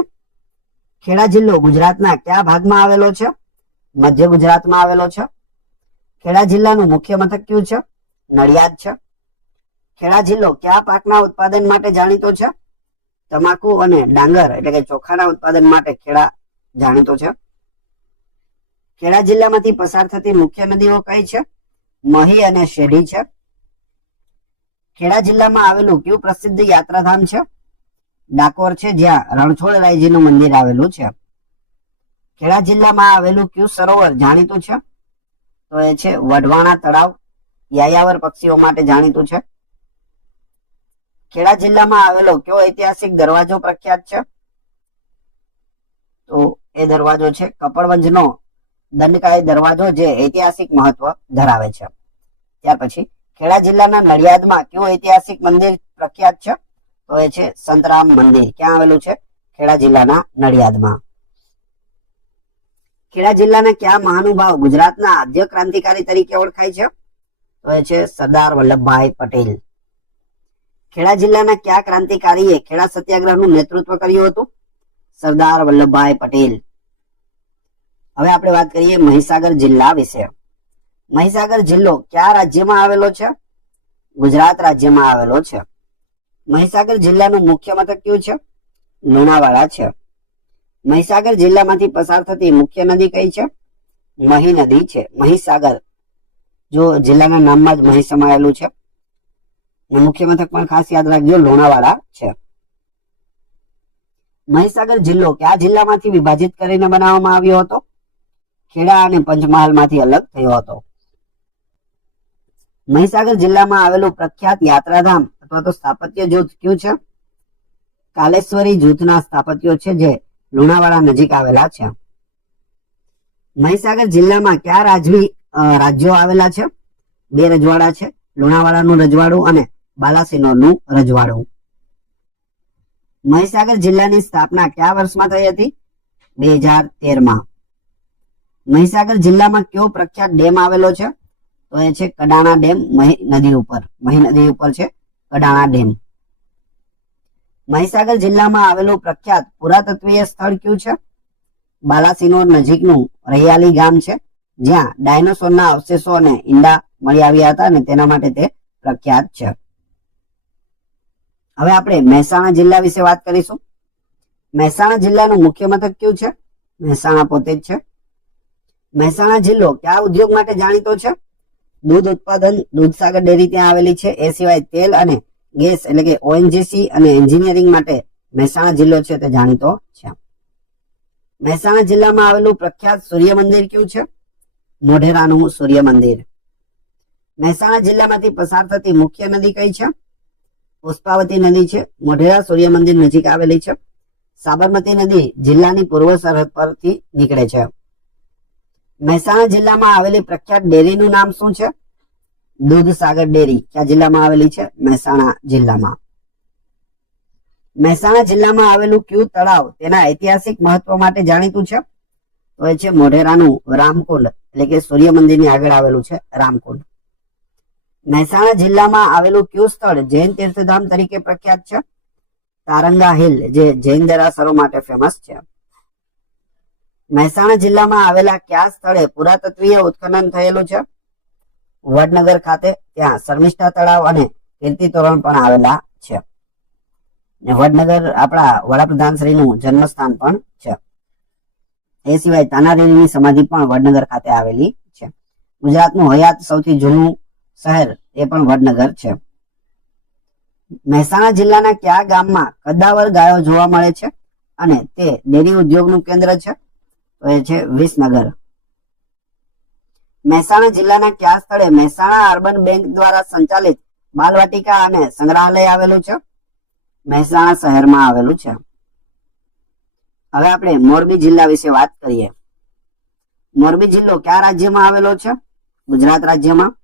ખેડા જિલ્લો ગુજરાતના કયા ભાગમાં આવેલો છે? મધ્ય ગુજરાતમાં આવેલો છે. ખેડા જિલ્લાનું મુખ્ય મથક કયું છે? નડિયાદ છે. ખેડા જિલ્લો કયા પાકના ઉત્પાદન માટે જાણીતો છે? તમાકુ અને ડાંગર એટલે કે ચોખાના ઉત્પાદન માટે ખેડા જાણીતો છે. ખેડા જિલ્લામાંથી પસાર થતી મુખ્ય નદીઓ કઈ છે? મહી અને શેઢી છે. ખેડા જિલ્લામાં આવેલું કયું પ્રસિદ્ધ યાત્રાધામ છે? ડાકોર છે, જ્યાં રણછોડરાયજીનું મંદિર આવેલું છે. ખેડા જિલ્લામાં આવેલું કયું સરોવર જાણીતું છે? તો એ છે વઢવાણા તળાવ, યાયાવર પક્ષીઓ માટે જાણીતું છે. ખેડા જિલ્લામાં આવેલો કયો ઐતિહાસિક દરવાજો પ્રખ્યાત છે? તો એ દરવાજો છે કપડવંજનો દંડકાય દરવાજો, જે ઐતિહાસિક મહત્વ ધરાવે છે. ત્યાર પછી ખેડા જિલ્લાના નડિયાદમાં કયું ઐતિહાસિક મંદિર પ્રખ્યાત છે? તો એ છે સંતરામ મંદિર. ક્યાં આવેલું છે? ખેડા જિલ્લાના નડિયાદમાં. ખેડા જિલ્લાના કયા મહાનુભાવ ગુજરાતના આદ્ય ક્રાંતિકારી તરીકે ઓળખાય છે? તો એ છે સરદાર વલ્લભભાઈ પટેલ. ખેડા જિલ્લાના કયા ક્રાંતિકારીએ ખેડા સત્યાગ્રહનું નેતૃત્વ કર્યું હતું? સરદાર વલ્લભભાઈ પટેલ. હવે આપણે વાત કરીએ મહીસાગર જિલ્લા વિશે. મહીસાગર જિલ્લો કયા રાજ્યમાં આવેલો છે? ગુજરાત રાજ્યમાં આવેલો છે. મહીસાગર જિલ્લાનું મુખ્ય મથક કયું છે? લુણાવાડા છે. મહીસાગર જિલ્લામાંથી પસાર થતી મુખ્ય નદી કઈ છે? મહી નદી છે. મહીસાગર જો જિલ્લાના નામમાં જ મહી સમાયેલું છે. મુખ્ય મથક પણ ખાસ યાદ રાખજો, લુણાવાડા છે. મહીસાગર જિલ્લો કયા જિલ્લામાંથી વિભાજિત કરીને બનાવવામાં આવ્યો હતો? ખેડા અને પંચમહાલમાંથી અલગ થયો હતો. મહીસાગર જિલ્લામાં આવેલું પ્રખ્યાત યાત્રાધામ અથવા તો સ્થાપત્ય જૂથ કયું છે? કાલેશ્વરી જૂથના સ્થાપત્યો છે, જે લુણાવાડા નજીક આવેલા છે. મહીસાગર જિલ્લામાં કયા રાજ્યો આવેલા છે? બે રજવાડા છે, લુણાવાડાનું રજવાડું અને બાલાસિનોરનું રજવાડું. મહીસાગર જિલ્લાની સ્થાપના કયા વર્ષમાં થઈ હતી? 2013માં. મહીસાગર જિલ્લામાં કયો પ્રખ્યાત ડેમ આવેલો છે? તો એ છે કડાણા ડેમ, મહી નદી ઉપર છે કડાણા ડેમ. મહીસાગર જિલ્લામાં આવેલું પ્રખ્યાત પુરાતત્વીય સ્થળ કયું છે? બાલાસિનોર નજીકનું રૈયાલી ગામ છે, જ્યાં ડાયનોસોરના અવશેષો અને ઈંડા મળી આવ્યા હતા અને તેના માટે તે પ્રખ્યાત છે. હવે આપણે મહેસાણા જિલ્લા વિશે વાત કરીશું. મહેસાણા જિલ્લાનું મુખ્ય મથક કયું છે? મહેસાણા પોતે જ છે. મહેસાણા જિલ્લો કયા ઉદ્યોગ માટે જાણીતો છે? દૂધ ઉત્પાદન, દૂધસાગર ડેરી ત્યાં આવેલી છે. એ સિવાય તેલ અને ગેસ એટલે કે ઓએનજીસી અને એન્જિનિયરિંગ માટે મહેસાણા જિલ્લો છે તે જાણીતો છે. મહેસાણા જિલ્લામાં આવેલું પ્રખ્યાત સૂર્ય મંદિર કયું છે? મોઢેરાનું સૂર્ય મંદિર. મહેસાણા જિલ્લામાંથી પસાર થતી મુખ્ય નદી કઈ છે? પુષ્પાવતી નદી છે. મોઢેરા સૂર્ય મંદિર નજીક આવેલી છે. સાબરમતી નદી જિલ્લાની પૂર્વ સરહદ પરથી નીકળે છે. મહેસાણા જિલ્લામાં આવેલી પ્રખ્યાત ડેરીનું નામ શું છે? દૂધસાગર ડેરી કયા જિલ્લામાં આવેલી છે? મહેસાણા જિલ્લામાં. મહેસાણા જિલ્લામાં આવેલું કયું તળાવ તેના ઐતિહાસિક મહત્વ માટે જાણીતું છે? તો એ છે મોઢેરાનું રામકુંડ એટલે કે સૂર્ય મંદિરની આગળ આવેલું છે રામકુંડ. મહેસાણા જિલ્લામાં આવેલું કયું સ્થળ જૈન તીર્થધામ તરીકે પ્રખ્યાત છે? તારંગા હિલ જે જૈન દેરાસરો માટે ફેમસ છે. મહેસાણા જિલ્લામાં આવેલા કયા સ્થળે પુરાતત્વીય ઉત્ખનન થયેલું છે? વડનગર ખાતે. ત્યાં શર્મિષ્ઠા તળાવ અને કીર્તિ તોરણ પણ આવેલા છે. વડનગર આપણા વડાપ્રધાન શ્રીનું જન્મસ્થાન પણ છે. એ સિવાય તાનારીની સમાધિ પણ વડનગર ખાતે આવેલી છે. ગુજરાતનું હયાત સૌથી જૂનું શહેર એ પણ વડનગર છે. મહેસાણા જિલ્લાના કયા ગામમાં કદાવર ગાયો જોવા મળે છે અને તે ડેરી ઉદ્યોગનું કેન્દ્ર છે? તો એ છે વિસનગર. મહેસાણા જિલ્લાના કયા સ્થળે મહેસાણા અર્બન બેંક દ્વારા સંચાલિત બાલવાટિકા અને સંગ્રહાલય આવેલું છે? મહેસાણા શહેરમાં આવેલું છે. હવે આપણે મોરબી જિલ્લા વિશે વાત કરીએ. મોરબી જિલ્લો કયા રાજ્યમાં આવેલો છે? ગુજરાત રાજ્યમાં.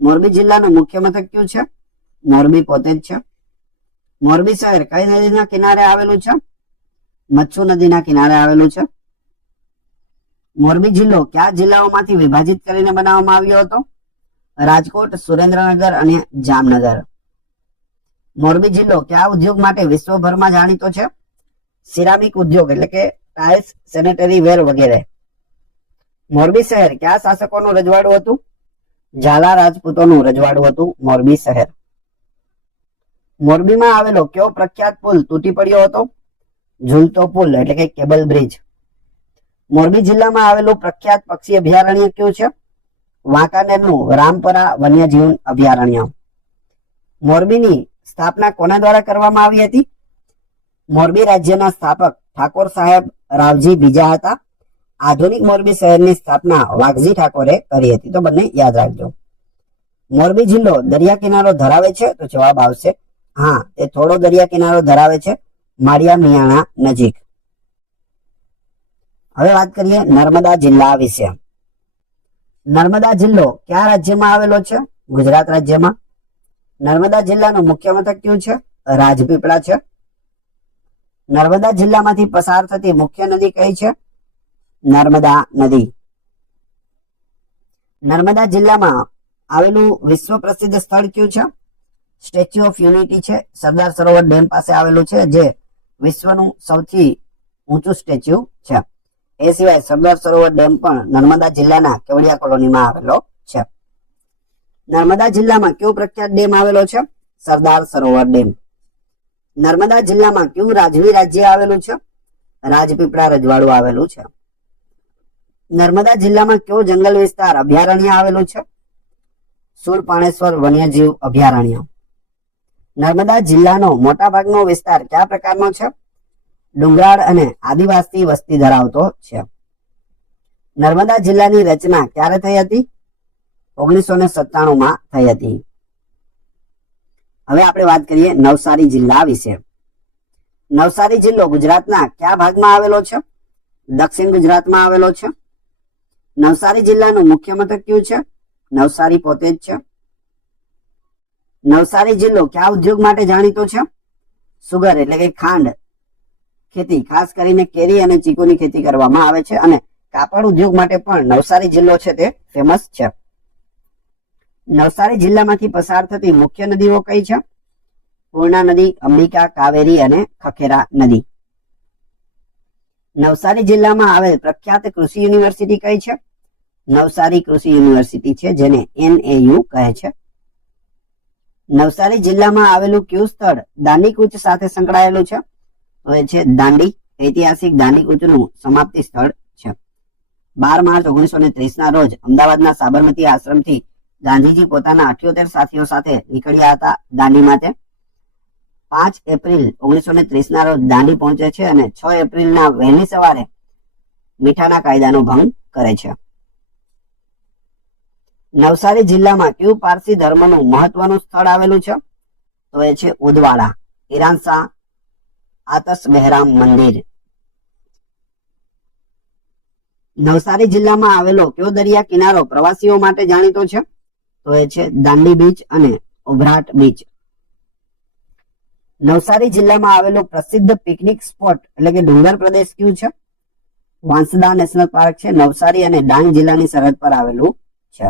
મોરબી જિલ્લાનું મુખ્ય મથક કયું છે? મોરબી પોતે જ છે. મોરબી શહેર કઈ નદીના કિનારે આવેલું છે? મચ્છુ નદીના કિનારે આવેલું છે. મોરબી જિલ્લો કયા જિલ્લાઓમાંથી વિભાજિત કરીને બનાવવામાં આવ્યો હતો? રાજકોટ, સુરેન્દ્રનગર અને જામનગર. મોરબી જિલ્લો કયા ઉદ્યોગ માટે વિશ્વભરમાં જાણીતો છે? સિરામિક ઉદ્યોગ એટલે કે ટાઇલ્સ, સેનેટરી વેર વગેરે. મોરબી શહેર કયા શાસકોનું રજવાડું હતું? ઝાલા રાજપૂતોનું રજવાડું હતું મોરબી શહેર. મોરબીમાં આવેલો કયો પ્રખ્યાત પુલ તૂટી પડ્યો હતો? ઝૂલતો પુલ એટલે કે કેબલ બ્રિજ. મોરબી જિલ્લામાં આવેલું પ્રખ્યાત પક્ષી અભયારણ્ય કયું છે? વાંકાનેરનું રામપરા વન્યજીવ અભયારણ્ય. મોરબીની સ્થાપના કોના દ્વારા કરવામાં આવી હતી? મોરબી રાજ્યના સ્થાપક ઠાકોર સાહેબ રાવજી બીજા હતા. આધુનિક મોરબી શહેરની સ્થાપના વાઘજી ઠાકોરે કરી હતી. તો બંને યાદ રાખજો. મોરબી જિલ્લો દરિયા કિનારો ધરાવે છે? તો જવાબ આવશે હા, એ થોડો દરિયા કિનારો ધરાવે છે માળિયા મિયાણા નજીક. હવે વાત કરીએ નર્મદા જિલ્લા વિશે. નર્મદા જિલ્લો કયા રાજ્યમાં આવેલો છે? ગુજરાત રાજ્યમાં. નર્મદા જિલ્લાનું મુખ્ય મથક કયું છે? રાજપીપળા છે. નર્મદા જિલ્લામાંથી પસાર થતી મુખ્ય નદી કઈ છે? નર્મદા નદી. નર્મદા જિલ્લામાં આવેલું વિશ્વ પ્રસિદ્ધ સ્થળ કયું છે? સ્ટેચ્યુ ઓફ યુનિટી છે. સરદાર સરોવર ડેમ પાસે આવેલું છે જે વિશ્વનું સૌથી ઊંચું સ્ટેચ્યુ છે. એ સિવાય સરદાર સરોવર ડેમ પણ નર્મદા જિલ્લાના કેવડિયા કોલોનીમાં આવેલો છે. નર્મદા જિલ્લામાં કયો પ્રખ્યાત ડેમ આવેલો છે? સરદાર સરોવર ડેમ. નર્મદા જિલ્લામાં કયું રાજવી રાજ્ય આવેલું છે? રાજપીપળા રજવાડું આવેલું છે. નર્મદા જિલ્લામાં કયો જંગલ વિસ્તાર અભયારણ્ય આવેલું છે? સુરપાણેશ્વર વન્યજીવ અભયારણ્ય. નર્મદા જિલ્લાનો મોટા ભાગનો વિસ્તાર કયા પ્રકારનો છે? ડુંગરાળ અને આદિવાસી વસ્તી ધરાવતો છે. નર્મદા જિલ્લાની રચના ક્યારે થઈ હતી? 1997 માં થઈ હતી. હવે આપણે વાત કરીએ નવસારી જિલ્લા વિશે. નવસારી જિલ્લો ગુજરાતના કયા ભાગમાં આવેલો છે? દક્ષિણ ગુજરાતમાં આવેલો છે. નવસારી જિલ્લાનું મુખ્ય મથક કયું છે? નવસારી પોતે જ છે. નવસારી જિલ્લો કયા ઉદ્યોગ માટે જાણીતો છે? સુગર એટલે કે ખાંડ ખેતી, ખાસ કરીને કેરી અને ચીકુની ખેતી કરવામાં આવે છે અને કાપડ ઉદ્યોગ માટે પણ નવસારી જિલ્લો છે તે ફેમસ છે. નવસારી જિલ્લામાંથી પસાર થતી મુખ્ય નદીઓ કઈ છે? પૂર્ણા નદી, અંબિકા, કાવેરી અને ખખેરા નદી. નવસારી જિલ્લામાં આવેલ પ્રખ્યાત કૃષિ યુનિવર્સિટી કઈ છે? નવસારી કૃષિ યુનિવર્સિટી છે જેને NAU કહે છે. નવસારી જિલ્લામાં આવેલું કયું સ્થળ દાંડી કૂચ સાથે સંકળાયેલું છે? તો એ છે દાંડી. ઐતિહાસિક દાંડી કૂચનું સમાપ્તિ સ્થળ છે. 12 માર્ચ 1930 ના રોજ અમદાવાદના સાબરમતી આશ્રમથી ગાંધીજી પોતાના 78 સાથીઓ સાથે નીકળ્યા હતા દાંડી માટે. 5 એપ્રિલ 1930 ના રોજ દાંડી પહોંચે છે અને 6 એપ્રિલના વહેલી સવારે મીઠાના કાયદાનો ભંગ કરે છે. નવસારી જિલ્લામાં કયું પારસી ધર્મનું મહત્વનું સ્થળ આવેલું છે? તો એ છે ઉદવાડા, ઈરાન શાહ આતશ બહેરામ મંદિર. નવસારી જિલ્લામાં આવેલો કયો દરિયા કિનારો પ્રવાસીઓ માટે જાણીતો છે? તો એ છે દાંડી બીચ અને ઉભરાટ બીચ. નવસારી જિલ્લામાં આવેલો પ્રસિદ્ધ પિકનિક સ્પોટ એટલે કે ડુંગર પ્રદેશ કયું છે? વાંસદા નેશનલ પાર્ક છે. નવસારી અને ડાંગ જિલ્લાની સરહદ પર આવેલું છે.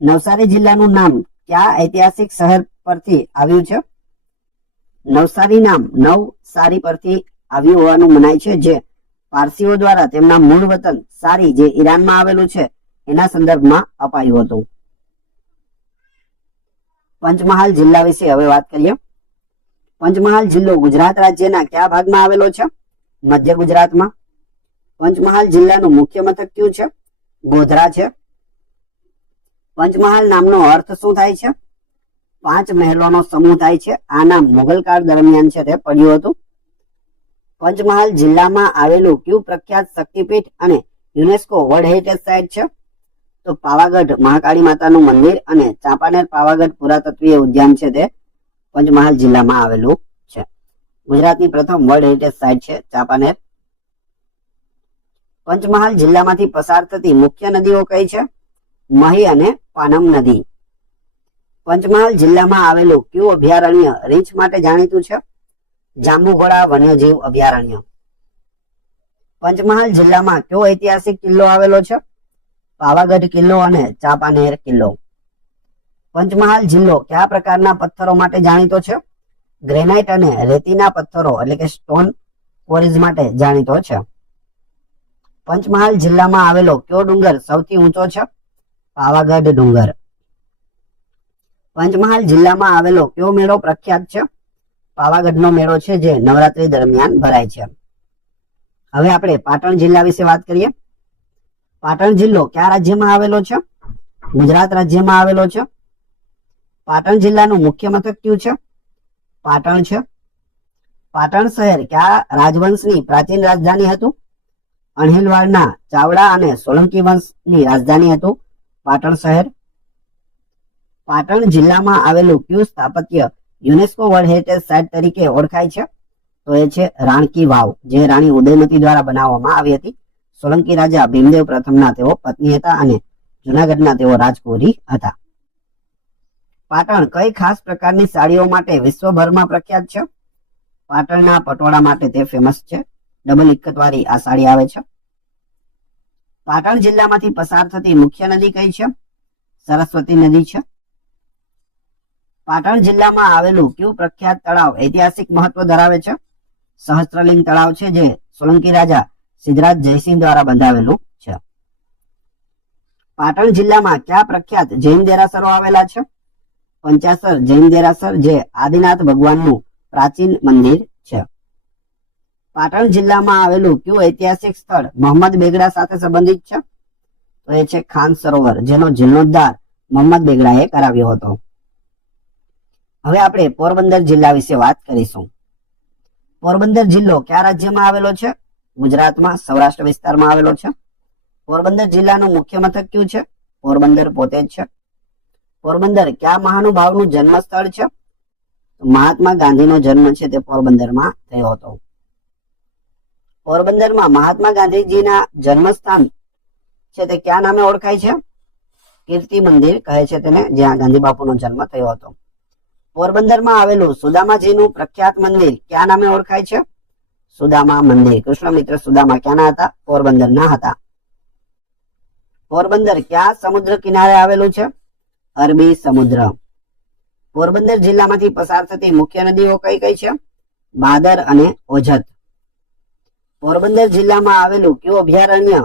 નવસારી જિલ્લાનું નામ કયા ઐતિહાસિક શહેર પરથી આવ્યું છે? નવસારી નામ નવસારી પરથી આવ્યું હોવાનું મનાય છે, જે પારસીઓ દ્વારા તેમના મૂળ વતન સારી જે ઈરાનમાં આવેલું છે એના સંદર્ભમાં અપાયું હતું. પંચમહાલ જિલ્લા વિશે હવે વાત કરીએ. પંચમહાલ જિલ્લો ગુજરાત રાજ્યના કયા ભાગમાં આવેલો છે? મધ્ય ગુજરાતમાં. પંચમહાલ જિલ્લાનું મુખ્ય મથક કયું છે? ગોધરા છે. પંચમહાલ નામનો અર્થ શું થાય છે? 5 મહેલોનો સમૂહ થાય છે. આ નામ મુગલ કાળ દરમિયાન છે તે પડ્યું હતું. પંચમહાલ જિલ્લામાં આવેલું કયું પ્રખ્યાત શક્તિપીઠ અને યુનેસ્કો વર્લ્ડ હેરિટેજ સાઇટ છે? તો પાવાગઢ મહાકાળી માતાનું મંદિર અને ચાંપાનેર પાવાગઢ પુરાતત્વીય ઉદ્યાન છે તે પંચમહાલ જિલ્લામાં આવેલું છે. ગુજરાતની પ્રથમ વર્લ્ડ હેરિટેજ સાઇટ છે ચાંપાનેર. પંચમહાલ જિલ્લામાંથી પસાર થતી મુખ્ય નદીઓ કઈ છે? મહી અને પાનમ નદી. પંચમહાલ જિલ્લામાં આવેલું કયું અભયારણ્ય રીંછ માટે જાણીતું છે? જાંબુઘોડા વન્યજીવ અભયારણ્ય. પંચમહાલ જિલ્લામાં કયો ઐતિહાસિક કિલ્લો આવેલો છે? પાવાગઢ કિલ્લો અને ચાંપાનેર કિલ્લો. પંચમહાલ જિલ્લો કયા પ્રકારના પથ્થરો માટે જાણીતો છે? ગ્રેનાઇટ અને રેતીના પથ્થરો એટલે કે સ્ટોન ક્વોરીઝ માટે જાણીતો છે. પંચમહાલ જિલ્લામાં આવેલો કયો ડુંગર સૌથી ઊંચો છે? પાવાગઢ ડુંગર. પંચમહાલ જિલ્લામાં આવેલો કયો મેળો પ્રખ્યાત છે? પાવાગઢનો મેળો છે, જે નવરાત્રી દરમિયાન ભરાય છે. હવે આપણે પાટણ જિલ્લા વિશે વાત કરીએ. પાટણ જિલ્લો કયા રાજ્યમાં આવેલો છે? ગુજરાત રાજ્યમાં આવેલો છે. પાટણ જિલ્લાનું મુખ્ય મથક કયું છે? પાટણ છે. પાટણ શહેર કયા રાજવંશની પ્રાચીન રાજધાની હતું? અણહિલવાડના ચાવડા અને સોલંકી વંશની રાજધાની હતું પાટણ શહેર. પાટણ જિલ્લામાં આવેલું કયું સ્થાપત્ય યુનેસ્કો વર્લ્ડ હેરિટેજ સાઇટ તરીકે ઓળખાય છે? તો એ છે રાણકી વાવ, જે રાણી ઉદયમતી દ્વારા બનાવવામાં આવી હતી. સોલંકી રાજા ભીમદેવ પ્રથમના તેઓ પત્ની હતા અને જૂનાગઢના તેઓ રાજકુંવરી હતા. પાટણ કઈ ખાસ પ્રકારની સાડીઓ માટે વિશ્વભરમાં પ્રખ્યાત છે? પાટણના પટોળા માટે તે ફેમસ છે. ડબલ ઇક્કતવાળી આ સાડી આવે છે. પાટણ જિલ્લામાંથી પસાર થતી મુખ્ય નદી કઈ છે? સરસ્વતી નદી છે. પાટણ જિલ્લામાં આવેલું કયું પ્રખ્યાત તળાવ ઐતિહાસિક મહત્વ ધરાવે છે? સહસ્ત્રલિંગ તળાવ છે, જે સોલંકી રાજા સિદ્ધરાજ જયસિંહ દ્વારા બંધાવેલું છે. પાટણ જિલ્લામાં કયા પ્રખ્યાત જૈન દેરાસરો આવેલા છે? પંચાસર જૈન દેરાસર, જે આદિનાથ ભગવાનનું પ્રાચીન મંદિર છે. પાટણ જિલ્લામાં આવેલું કયું ઐતિહાસિક સ્થળ મોહમ્મદ બેગડા સાથે સંબંધિત છે? તો એ છે ખાન સરોવર, જેનો જીર્ણોદ્ધાર મોહમ્મદ બેગડાએ કરાવ્યો હતો. હવે આપણે પોરબંદર જિલ્લા વિશે વાત કરીશું. પોરબંદર જિલ્લો કયા રાજ્યમાં આવેલો છે? ગુજરાતમાં સૌરાષ્ટ્ર વિસ્તારમાં આવેલો છે. પોરબંદર જિલ્લાનું મુખ્ય મથક કયું છે? પોરબંદર પોતે જ છે. પોરબંદર કયા મહાનુભાવનું જન્મ સ્થળ છે? મહાત્મા ગાંધીનો જન્મ છે તે પોરબંદરમાં થયો હતો. પોરબંદરમાં મહાત્મા ગાંધીજીના જન્મસ્થાન છે તે કયા નામે ઓળખાય છે? કીર્તિ મંદિર કહે છે તેને, જ્યાં ગાંધી બાપુનો જન્મ થયો હતો. પોરબંદરમાં આવેલું સુદામાજીનું પ્રખ્યાત મંદિર કયા નામે ઓળખાય છે? સુદામા મંદિર. કૃષ્ણ મિત્ર સુદામા ક્યાંના હતા? પોરબંદરના હતા. પોરબંદર કયા સમુદ્ર કિનારે આવેલું છે? અરબી સમુદ્ર. પોરબંદર જિલ્લામાંથી પસાર થતી મુખ્ય નદીઓ કઈ કઈ છે? ભાદર અને ઓજત. પોરબંદર જિલ્લામાં આવેલું કયું અભયારણ્ય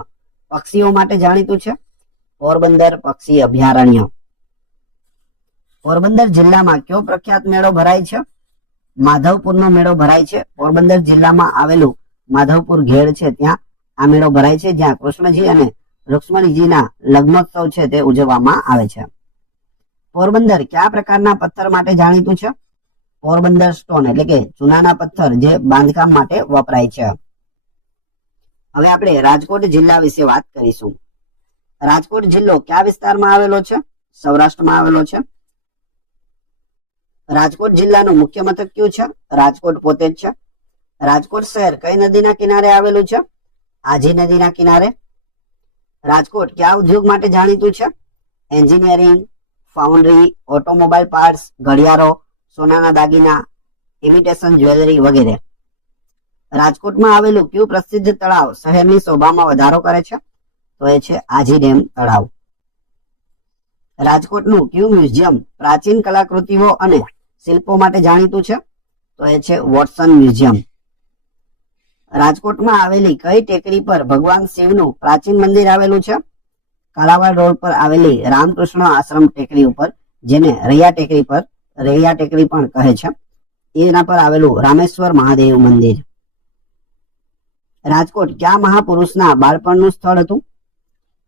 પક્ષીઓ માટે જાણીતું છે? પોરબંદર પક્ષી અભયારણ્ય. પોરબંદર જિલ્લામાં કયો પ્રખ્યાત મેળો ભરાય છે? માધવપુરનો મેળો ભરાય છે. પોરબંદર જિલ્લામાં આવેલું માધવપુર ઘેડ છે ત્યાં આ મેળો ભરાય છે, જ્યાં કૃષ્ણજી અને રુક્ષ્મણીજીના લગ્નોત્સવ છે તે ઉજવવામાં આવે છે. પોરબંદર કયા પ્રકારના પથ્થર માટે જાણીતું છે? પોરબંદર સ્ટોન એટલે કે ચૂનાના પથ્થર જે બાંધકામ માટે વપરાય છે. હવે આપણે રાજકોટ જિલ્લા વિશે વાત કરીશું. રાજકોટ જિલ્લો કયા વિસ્તારમાં આવેલો છે? સૌરાષ્ટ્રમાં આવેલો છે. રાજકોટ જિલ્લાનું મુખ્ય મથક કયું છે? રાજકોટ પોતે જ છે. રાજકોટ શહેર કઈ નદીના કિનારે આવેલું છે? આજી નદીના કિનારે. રાજકોટ કયા ઉદ્યોગ માટે જાણીતું છે? એન્જિનિયરિંગ, ફાઉન્ડરી, ઓટોમોબાઈલ પાર્ટ્સ, ઘડિયાળો, સોનાના દાગીના, ઇમિટેશન જ્વેલરી વગેરે. રાજકોટમાં આવેલું કયું પ્રસિદ્ધ તળાવ શહેરની શોભામાં વધારો કરે છે? તો એ છે આજી ડેમ તળાવ. રાજકોટનું કયું મ્યુઝિયમ પ્રાચીન કલાકૃતિઓ અને શિલ્પો માટે જાણીતું છે? તો એ છે વોટસન મ્યુઝિયમ. રાજકોટમાં આવેલી કઈ ટેકરી પર ભગવાન શિવનું પ્રાચીન મંદિર આવેલું છે? કાલાવાડ રોડ પર આવેલી રામકૃષ્ણ આશ્રમ ટેકરી ઉપર, જેને રૈયા ટેકરી પણ કહે છે, એના પર આવેલું રામેશ્વર મહાદેવ મંદિર. રાજકોટ કયા મહાપુરુષના બાળપણનું સ્થળ હતું?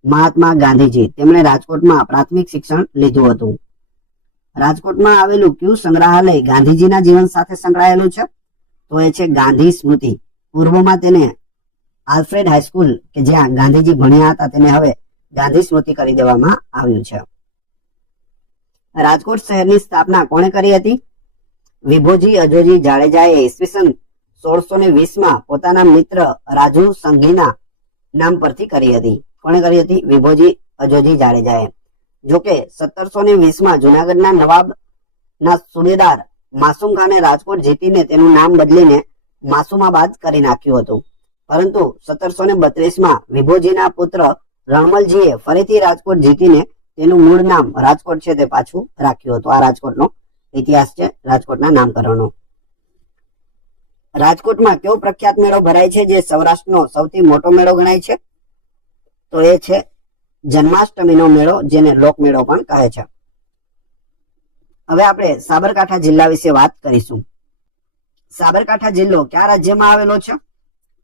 મહાત્મા ગાંધીજી. તેમણે રાજકોટમાં પ્રાથમિક શિક્ષણ લીધું હતું. રાજકોટમાં આવેલું કયું સંગ્રહાલય ગાંધીજીના જીવન સાથે સંકળાયેલું છે? તો એ છે ગાંધી સ્મૃતિ. પૂર્વમાં તેને આલ્ફ્રેડ હાઈસ્કૂલ કે જ્યાં ગાંધીજી ભણ્યા હતા તેને હવે ગાંધી સ્મૃતિ કરી દેવામાં આવ્યું છે. રાજકોટ શહેરની સ્થાપના કોણે કરી હતી? વિભોજી અજોજી જાડેજાએ ઈસવીસન 1620માં પોતાના મિત્ર રાજુ સંઘીના નામ પરથી કરી હતી. કોણે કરી હતી? વિભોજી અજોજી જાડેજાએ. જોકે 1720માં જુનાગઢના નવાબના સુબેદાર માસુમ ખાને રાજકોટ જીતીને તેનું નામ બદલીને માસુમાબાદ કરી નાખ્યું હતું. પરંતુ 1732માં વિભોજીના પુત્ર રણમલજીએ ફરીથી રાજકોટ જીતીને તેનું મૂળ નામ રાજકોટ છે તે પાછું રાખ્યું હતું. આ રાજકોટનો ઇતિહાસ છે, રાજકોટના નામકરણનો. રાજકોટમાં કયો પ્રખ્યાત મેળો ભરાય છે જે સૌરાષ્ટ્રનો સૌથી મોટો મેળો ગણાય છે? તો એ છે જન્માષ્ટમીનો મેળો, જેને લોકમેળો પણ કહે છે. હવે આપણે સાબરકાંઠા જિલ્લા વિશે વાત કરીશું. સાબરકાંઠા જિલ્લો કયા રાજ્યમાં આવેલો છે?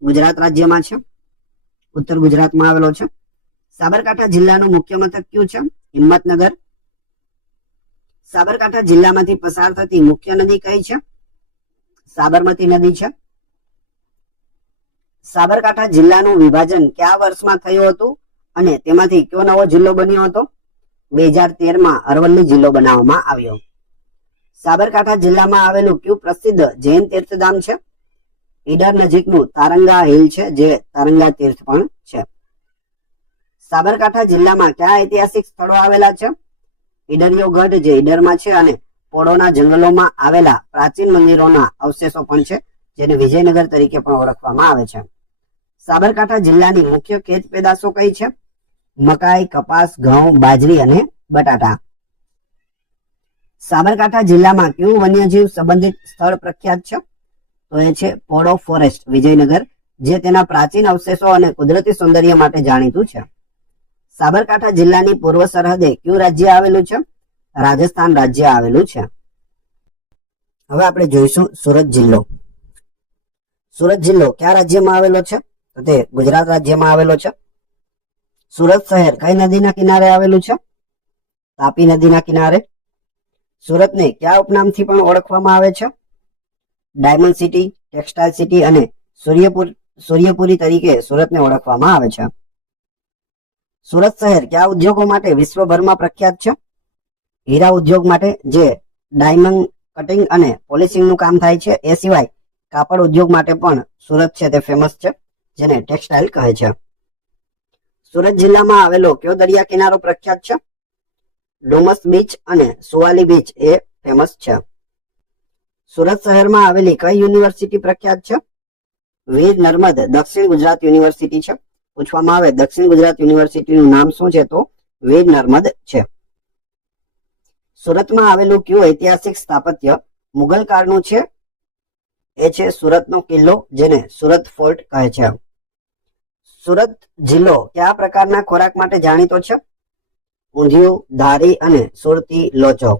ગુજરાત રાજ્યમાં છે, ઉત્તર ગુજરાતમાં આવેલો છે. સાબરકાંઠા જિલ્લાનું મુખ્ય મથક કયું છે? હિંમતનગર. સાબરકાંઠા જિલ્લામાંથી પસાર થતી મુખ્ય નદી કઈ છે? સાબરમતી નદી છે. સાબરકાંઠા જિલ્લાનું વિભાજન કયા વર્ષમાં થયું હતું અને તેમાંથી કયો નવો જિલ્લો બન્યો હતો? 2013માં અરવલ્લી જિલ્લો બનાવવામાં આવ્યો. સાબરકાંઠા જિલ્લામાં આવેલું કયું પ્રસિદ્ધ જૈન તીર્થધામ છે? ઈડર નજીકનું તારંગા હિલ છે, જે તારંગા તીર્થ પણ છે. સાબરકાંઠા જિલ્લામાં કયા ઐતિહાસિક સ્થળો આવેલા છે? ઈડરિયો ગઢ જે ઈડરમાં છે અને પોળોના જંગલોમાં આવેલા પ્રાચીન મંદિરોના અવશેષો પણ છે, જેને વિજયનગર તરીકે પણ ઓળખવામાં આવે છે. સાબરકાંઠા જિલ્લાની મુખ્ય ખેત પેદાશો કઈ છે? મકાઈ, કપાસ, ઘઉં, બાજરી અને બટાટા. સાબરકાંઠા જિલ્લામાં કયું વન્યજીવ સંબંધિત સ્થળ પ્રખ્યાત છે? તો એ છે પોળો ફોરેસ્ટ વિજયનગર, જે તેના પ્રાચીન અવશેષો અને કુદરતી સૌંદર્ય માટે જાણીતું છે. સાબરકાંઠા જિલ્લાની પૂર્વ સરહદે કયું રાજ્ય આવેલું છે? રાજસ્થાન રાજ્ય આવેલું છે. હવે આપણે જોઈશું સુરત જિલ્લો. સુરત જિલ્લો કયા રાજ્યમાં આવેલો છે? તો તે ગુજરાત રાજ્યમાં આવેલો છે. સુરત શહેર કઈ નદીના કિનારે આવેલું છે? તાપી નદીના કિનારે. સુરતને કયા ઉપનામથી પણ ઓળખવામાં આવે છે? ડાયમંડ સિટી, ટેક્સટાઇલ સિટી અને સૂર્યપુરી તરીકે સુરતને ઓળખવામાં આવે છે. સુરત શહેર કયા ઉદ્યોગો માટે વિશ્વભરમાં પ્રખ્યાત છે? હીરા ઉદ્યોગ માટે, જે ડાયમંડ કટિંગ અને પોલિશિંગનું કામ થાય છે. એ સિવાય કાપડ ઉદ્યોગ માટે પણ સુરત છે તે ફેમસ છે, જેને ટેક્સટાઇલ કહે છે. સુરત જિલ્લામાં આવેલો કયો દરિયા કિનારો પ્રખ્યાત છે? ડુમસ બીચ અને સુવાલી બીચ એ ફેમસ છે. સુરત શહેરમાં આવેલી કઈ યુનિવર્સિટી પ્રખ્યાત છે? વીર નર્મદ દક્ષિણ ગુજરાત યુનિવર્સિટી છે. પૂછવામાં આવે દક્ષિણ ગુજરાત યુનિવર્સિટીનું નામ શું છે? તો વીર નર્મદ છે. સુરતમાં આવેલું કયું ઐતિહાસિક સ્થાપત્ય મુગલ કાળનું છે? એ છે સુરતનો કિલ્લો, જેને સુરત ફોર્ટ કહે છે. સુરત જિલ્લો કયા પ્રકારના ખોરાક માટે જાણીતો છે? ઊંધિયું, ધારી અને સુરતી લોચો.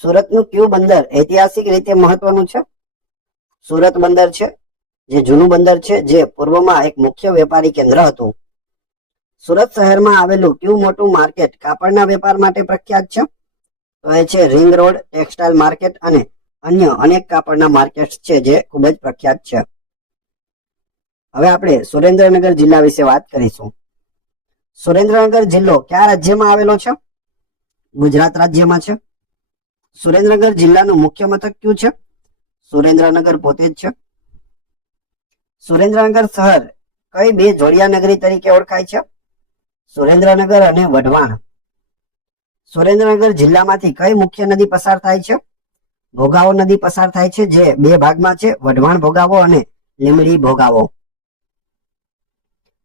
સુરતનું કયું બંદર ઐતિહાસિક રીતે મહત્વનું છે? સુરત બંદર છે, જે જૂનું બંદર છે, જે પૂર્વમાં એક મુખ્ય વેપારી કેન્દ્ર હતું. સુરત શહેરમાં આવેલું કયું મોટું માર્કેટ કાપડના વેપાર માટે પ્રખ્યાત છે? તો એ છે રિંગ રોડ ટેક્સટાઇલ માર્કેટ અને અન્ય અનેક કાપડના માર્કેટ છે જે ખૂબ જ પ્રખ્યાત છે. હવે આપણે સુરેન્દ્રનગર જિલ્લા વિશે વાત કરીશું. સુરેન્દ્રનગર જિલ્લો કયા રાજ્યમાં આવેલો છે? ગુજરાત રાજ્યમાં છે. સુરેન્દ્રનગર જિલ્લાનું મુખ્ય મથક કયું છે? સુરેન્દ્રનગર પોતે જ છે. સુરેન્દ્રનગર શહેર કઈ બે જોડિયા નગરી તરીકે ઓળખાય છે? સુરેન્દ્રનગર અને વઢવાણ. સુરેન્દ્રનગર જિલ્લામાંથી કઈ મુખ્ય નદી પસાર થાય છે? ભોગાવો નદી પસાર થાય છે, જે બે ભાગમાં છે, વઢવાણ ભોગાવો અને લીમડી ભોગાવો.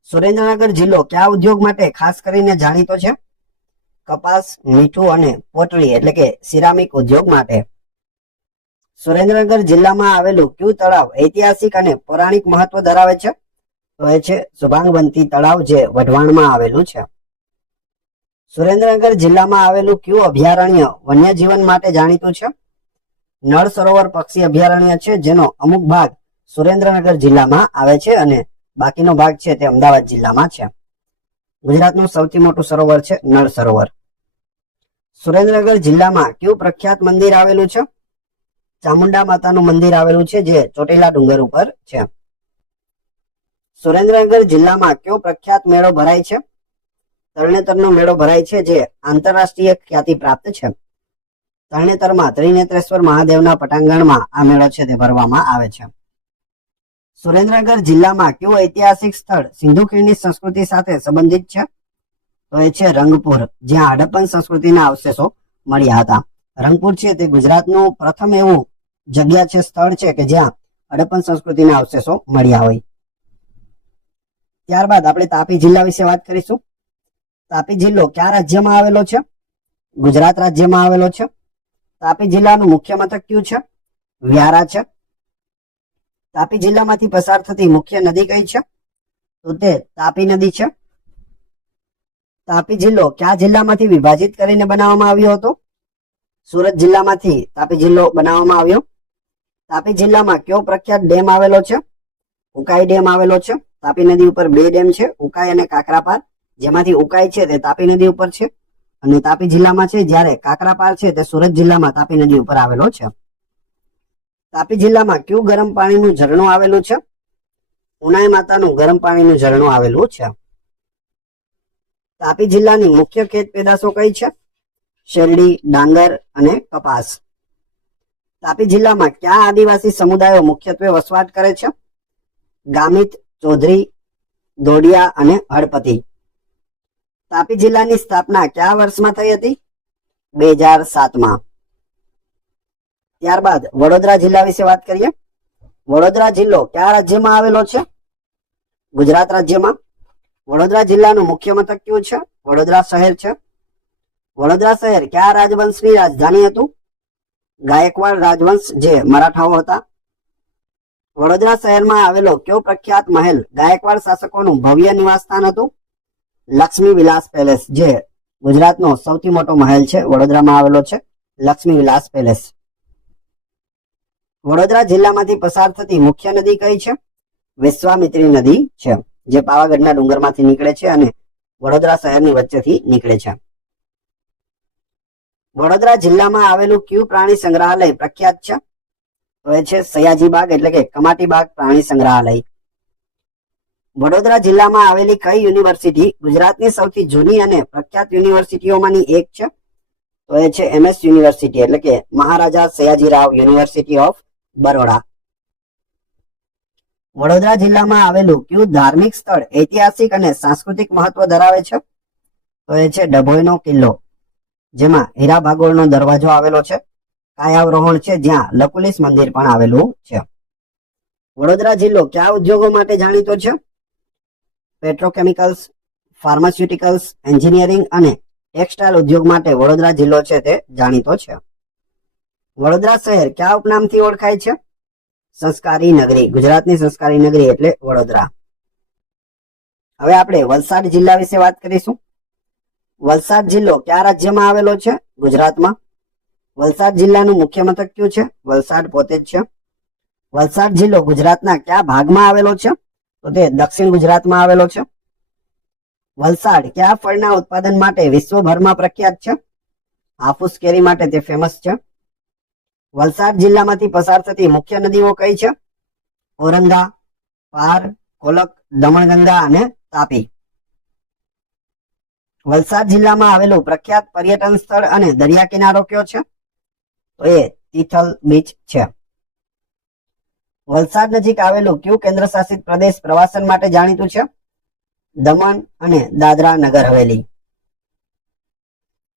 સુરેન્દ્રનગર જિલ્લો કયા ઉદ્યોગ માટે ખાસ કરીને જાણીતો છે? કપાસ, મીઠું અને પોટરી એટલે કે સિરામિક ઉદ્યોગ માટે. સુરેન્દ્રનગર જિલ્લામાં આવેલું કયું તળાવ ઐતિહાસિક અને પૌરાણિક મહત્વ ધરાવે છે? તો એ છે સુભાંગવંતી તળાવ, જે વઢવાણમાં આવેલું છે. સુરેન્દ્રનગર જિલ્લામાં આવેલું કયું અભયારણ્ય વન્યજીવન માટે જાણીતું છે? નળ સરોવર પક્ષી અભયારણ્ય છે, જેનો અમુક ભાગ સુરેન્દ્રનગર જિલ્લામાં આવે છે અને બાકીનો ભાગ છે તે અમદાવાદ જિલ્લામાં છે. ગુજરાતનું સૌથી મોટું સરોવર છે નળ સરોવર. સુરેન્દ્રનગર જિલ્લામાં કયું પ્રખ્યાત મંદિર આવેલું છે? ચામુંડા માતાનું મંદિર આવેલું છે, જે ચોટીલા ડુંગર ઉપર છે. સુરેન્દ્રનગર જિલ્લામાં કયો પ્રખ્યાત મેળો ભરાય છે? તરણેતરનો મેળો ભરાય છે, જે આંતરરાષ્ટ્રીય ખ્યાતિ પ્રાપ્ત છે. તરણેતરમાં ત્રિનેત્રેશ્વર મહાદેવના પટાંગણમાં આ મેળો છે તે ભરવામાં આવે છે. સુરેન્દ્રનગર જિલ્લામાં કયું ઐતિહાસિક સ્થળ સિંધુ ખીણની સંસ્કૃતિ સાથે સંબંધિત છે? તો એ છે રંગપુર, જ્યાં હડપ્પન સંસ્કૃતિના અવશેષો મળ્યા હતા. રંગપુર છે તે ગુજરાતનું પ્રથમ એવું જગ્યા છે, સ્થળ છે કે જ્યાં હડપ્પન સંસ્કૃતિના અવશેષો મળ્યા હોય. ત્યારબાદ આપણે તાપી જિલ્લા વિશે વાત કરીશું. તાપી જિલ્લો કયા રાજ્યમાં આવેલો છે? ગુજરાત રાજ્યમાં આવેલો છે. તાપી જિલ્લાનું મુખ્ય મથક કયું છે? વ્યારા છે. તાપી જિલ્લામાંથી પસાર થતી મુખ્ય નદી કઈ છે? તો તે તાપી નદી છે. તાપી જિલ્લો કયા જિલ્લામાંથી વિભાજિત કરીને બનાવવામાં આવ્યો હતો? સુરત જિલ્લામાંથી તાપી જિલ્લો બનાવવામાં આવ્યો. તાપી જિલ્લામાં કયો પ્રખ્યાત ડેમ આવેલો છે? ઉકાઈ ડેમ આવેલો છે. તાપી નદી ઉપર બે ડેમ છે, ઉકાઈ અને કાકરાપાર, જેમાંથી ઉકાઈ છે તે તાપી નદી ઉપર છે અને તાપી જિલ્લામાં છે, જ્યારે કાકરાપાર છે તે સુરત જિલ્લામાં તાપી નદી ઉપર આવેલો છે. તાપી જિલ્લામાં કયું ગરમ પાણીનું ઝરણું આવેલું છે? ઉનાઈ માતાનું ગરમ પાણીનું ઝરણું આવેલું છે. તાપી જિલ્લાની મુખ્ય ખેત પેદાશો કઈ છે? શેરડી, ડાંગર અને કપાસ. તાપી જિલ્લામાં કયા આદિવાસી સમુદાયો મુખ્યત્વે વસવાટ કરે છે? ગામિત, ચૌધરી, દોડિયા અને હળપતિ. તાપી જિલ્લાની સ્થાપના કયા વર્ષમાં થઈ હતી? 2007માં. ત્યારબાદ વડોદરા જિલ્લા વિશે વાત કરીએ. વડોદરા જિલ્લો કયા રાજ્યમાં આવેલો છે? ગુજરાત રાજ્યમાં. વડોદરા જિલ્લાનું મુખ્ય મથક કયું છે? વડોદરા શહેર છે. વડોદરા શહેર કયા રાજવંશની રાજધાની હતું? ગાયકવાડ રાજવંશ, જે મરાઠાઓ હતા. વડોદરા શહેરમાં આવેલો કયો પ્રખ્યાત મહેલ ગાયકવાડ શાસકોનું ભવ્ય નિવાસસ્થાન હતું? લક્ષ્મી વિલાસ પેલેસ, જે ગુજરાતનો સૌથી મોટો મહેલ છે, વડોદરામાં આવેલો છે લક્ષ્મી વિલાસ પેલેસ. વડોદરા જિલ્લામાંથી પસાર થતી મુખ્ય નદી કઈ છે? વિશ્વામિત્રી નદી છે, જે પાવાગઢના ડુંગરમાંથી નીકળે છે અને વડોદરા શહેરની વચ્ચેથી નીકળે છે. વડોદરા જિલ્લામાં આવેલું કયું પ્રાણી સંગ્રહાલય પ્રખ્યાત છે? તો એ છે સયાજી બાગ એટલે કે કમાટી બાગ પ્રાણી સંગ્રહાલય. વડોદરા જિલ્લામાં આવેલી કઈ યુનિવર્સિટી ગુજરાતની સૌથી જૂની અને પ્રખ્યાત યુનિવર્સિટીઓમાંની એક છે? તો એ છે MS યુનિવર્સિટી એટલે કે મહારાજા સયાજીરાવ યુનિવર્સિટી ઓફ બરોડા. વડોદરા જિલ્લામાં આવેલું કયું ધાર્મિક સ્થળ ઐતિહાસિક અને સાંસ્કૃતિક મહત્વ ધરાવે છે? તો એ છે ડભોઈનો કિલ્લો, જેમાં હીરા ભાગોળનો દરવાજો આવેલો છે. કાયાવરોહણ છે, જ્યાં લકુલિસ મંદિર પણ આવેલું છે. વડોદરા જિલ્લો કયા ઉદ્યોગો માટે જાણીતો છે? પેટ્રોકેમિકલ્સ, ફાર્માસ્યુટિકલ્સ, એન્જિનિયરિંગ અને ટેક્સટાઇલ ઉદ્યોગ માટે વડોદરા જિલ્લો છે તે જાણીતો છે. વડોદરા શહેર કયા ઉપનામથી ઓળખાય છે? સંસ્કારી નગરી, ગુજરાતની સંસ્કારી નગરી એટલે વડોદરા. હવે આપણે વલસાડ જિલ્લા વિશે વાત કરીશું. વલસાડ જિલ્લો કયા રાજ્યમાં આવેલો છે? ગુજરાતમાં. વલસાડ જિલ્લાનું મુખ્ય મથક કયું છે? વલસાડ પોતે જ છે. વલસાડ જિલ્લો ગુજરાતના કયા ભાગમાં આવેલો છે? તો તે દક્ષિણ ગુજરાતમાં આવેલો છે. વલસાડ કયા ફળના ઉત્પાદન માટે વિશ્વભરમાં પ્રખ્યાત છે? હાફૂસ કેરી માટે તે ફેમસ છે. વલસાડ જિલ્લામાંથી પસાર થતી મુખ્ય નદીઓ કઈ છે? ઔરંગા, પાર, કોલક, દમણગંગા અને તાપી. વલસાડ જિલ્લામાં આવેલું પ્રખ્યાત પર્યટન સ્થળ અને દરિયા કિનારો કયો છે? તો એ તિથલ બીચ છે. વલસાડ નજીક આવેલું કયું કેન્દ્ર શાસિત પ્રદેશ પ્રવાસન માટે જાણીતું છે? દમણ અને દાદરા નગર હવેલી.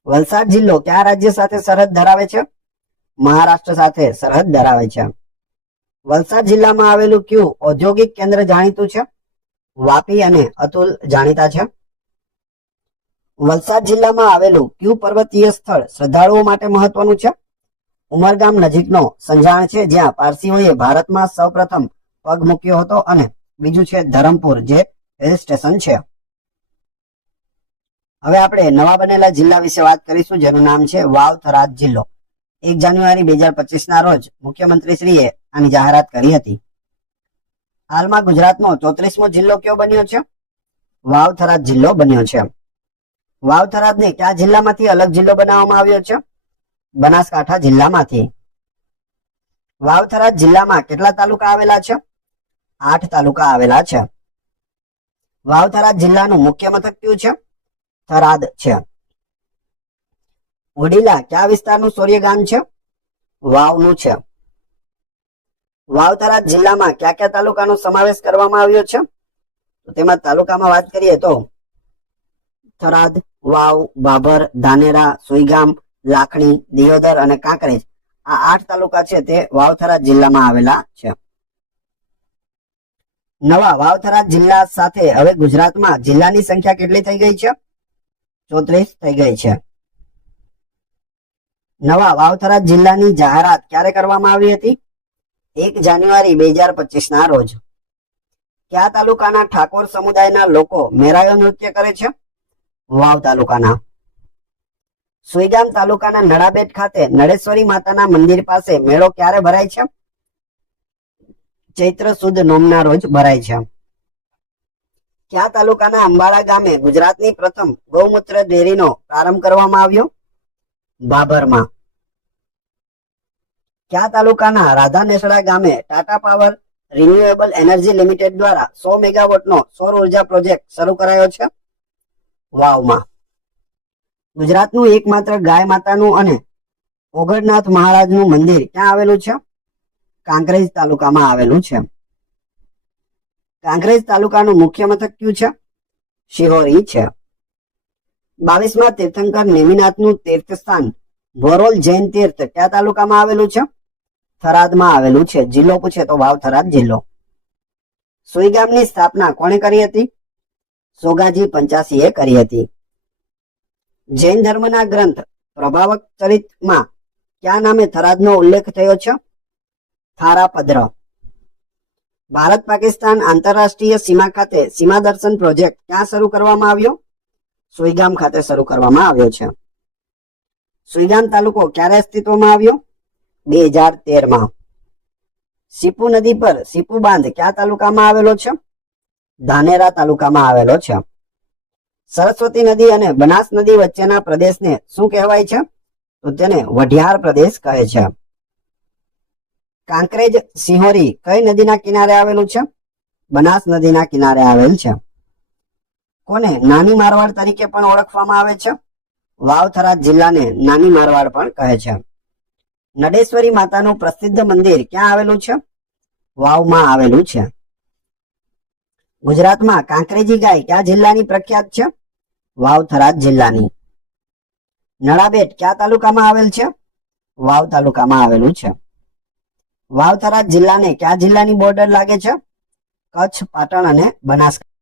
વલસાડ જિલ્લો કયા રાજ્ય સાથે સરહદ ધરાવે છે? મહારાષ્ટ્ર સાથે સરહદ ધરાવે છે. વલસાડ જિલ્લામાં આવેલું કયું ઔદ્યોગિક કેન્દ્ર જાણીતું છે? વાપી અને અતુલ જાણીતા છે. વલસાડ જિલ્લામાં આવેલું કયું પર્વતીય સ્થળ શ્રદ્ધાળુઓ માટે મહત્વનું છે? ઉમરગામ નજીકનો સંજાણ છે, જ્યાં પારસીઓએ ભારતમાં સૌપ્રથમ પગ મૂક્યો હતો, અને બીજું છે ધરમપુર, જે હિલ સ્ટેશન છે. હવે આપણે નવા બનેલા જિલ્લા વિશે વાત કરીશું, જેનું નામ છે વાવ થરાદ જિલ્લો. 1 જાન્યુઆરી 2025 ના રોજ મુખ્યમંત્રીશ્રીએ આની જાહેરાત કરી હતી. હાલમાં ગુજરાતનો 34મો જિલ્લો કયો બન્યો છે? વાવ થરાદ જિલ્લો બન્યો છે. વાવ થરાદને કયા જિલ્લામાંથી અલગ જિલ્લો બનાવવામાં આવ્યો છે? બનાસકાંઠા જિલ્લામાંથી. વાવ થરાદ જિલ્લામાં કેટલા તાલુકા આવેલા છે? 8 તાલુકા આવેલા છે. વાવ થરાદ જિલ્લાનું મુખ્ય મથક કયું છે? થરાદ છે. વડીલા કયા વિસ્તારનું સૂર્યગામ છે? વાવનું છે. વાવ થરાદ જિલ્લામાં કયા કયા તાલુકાનો સમાવેશ કરવામાં આવ્યો છે? તો તેમાં તાલુકામાં વાત કરીએ તો થરાદ, વાવ, ભાભર, ધાનેરા, સુઈગામ, લાખણી, દિયોદર અને કાંકરેજ, આ 8 તાલુકા છે તે વાવ થરાદ જિલ્લામાં આવેલા છે. નવા વાવ થરાદ જિલ્લા સાથે હવે ગુજરાતમાં જિલ્લાની સંખ્યા કેટલી થઈ ગઈ છે? 34 થઈ ગઈ છે. નવા વાવ થરાદ જિલ્લાની જાહેરાત ક્યારે કરવામાં આવી હતી? 1 જાન્યુઆરી 2025 ના રોજ. કયા તાલુકાના ઠાકોર સમુદાયના લોકો મેરાયો નૃત્ય કરે છે? વાવ તાલુકાના. સુઈગામ તાલુકાના નડાબેટ ખાતે નળેશ્વરી માતાના મંદિર પાસે મેળો ક્યારે ભરાય છે? ચૈત્ર સુદ નોમના રોજ ભરાય છે. કયા તાલુકાના અંબાડા ગામે ગુજરાતની પ્રથમ ગૌમૂત્ર ડેરીનો પ્રારંભ કરવામાં આવ્યો? ભાભરમાં. કયા તાલુકાના રાધા નેસડા ગામે Tata power renewable energy limited દ્વારા 100 મેગાવોટનો સૌર ઉર્જા પ્રોજેક્ટ શરૂ કરાયો છે? વાવમાં. ગુજરાતનું એકમાત્ર ગાય માતાનું અને ઓગળનાથ મહારાજનું મંદિર ક્યાં આવેલું છે? કાંકરેજ તાલુકામાં આવેલું છે. કાંકરેજ તાલુકાનું મુખ્ય મથક કયું છે? શિહોરી છે. 22મા તીર્થંકર નેમિનાથનું તીર્થસ્થાન ભોરોલ જૈન તીર્થ કયા તાલુકામાં આવેલું છે? થરાદમાં આવેલું છે. જિલ્લો પૂછે તો વાવ થરાદ જિલ્લો. સુઈગામની સ્થાપના કોણે કરી હતી? સોગાજી પંચાસીએ કરી હતી. જૈન ધર્મના ગ્રંથ પ્રભાવક ચરિતમાં કયા નામે થરાદનો ઉલ્લેખ થયો છે? થારાપદ્ર. ભારત પાકિસ્તાન આંતરરાષ્ટ્રીય સીમા ખાતે સીમા દર્શન પ્રોજેક્ટ ક્યાં શરૂ કરવામાં આવ્યો? સુઈગામ ખાતે શરૂ કરવામાં આવ્યો છે. સુઈગામ તાલુકો ક્યારે અસ્તિત્વમાં આવ્યો? 2013માં. સીપુ નદી પર સીપુ બાંધ કયા તાલુકામાં આવેલો છે? ધાનેરા તાલુકામાં આવેલો છે. સરસ્વતી નદી અને બનાસ નદી વચ્ચેના પ્રદેશને શું કહેવાય છે? તો તેને વઢિયાર પ્રદેશ કહે છે. કાંકરેજ સિંહોરી કઈ નદીના કિનારે આવેલું છે? બનાસ નદીના કિનારે આવેલ છે. કોને નાની મારવાડ તરીકે પણ ઓળખવામાં આવે છે? વાવ થરાદ જિલ્લાને નાની મારવાડ પણ કહે છે. નડેશ્વરી માતાનું પ્રસિદ્ધ મંદિર ક્યાં આવેલું છે? વાવમાં આવેલું છે. ગુજરાતમાં કાંકરેજી ગાય કયા જિલ્લાની પ્રખ્યાત છે? વાવ થરાદ જિલ્લાની. નળાબેટ કયા તાલુકામાં આવેલ છે? વાવ તાલુકામાં આવેલું છે. વાવ થરાદ જિલ્લાને કયા જિલ્લાની બોર્ડર લાગે છે? કચ્છ, પાટણ અને બનાસકાંઠા.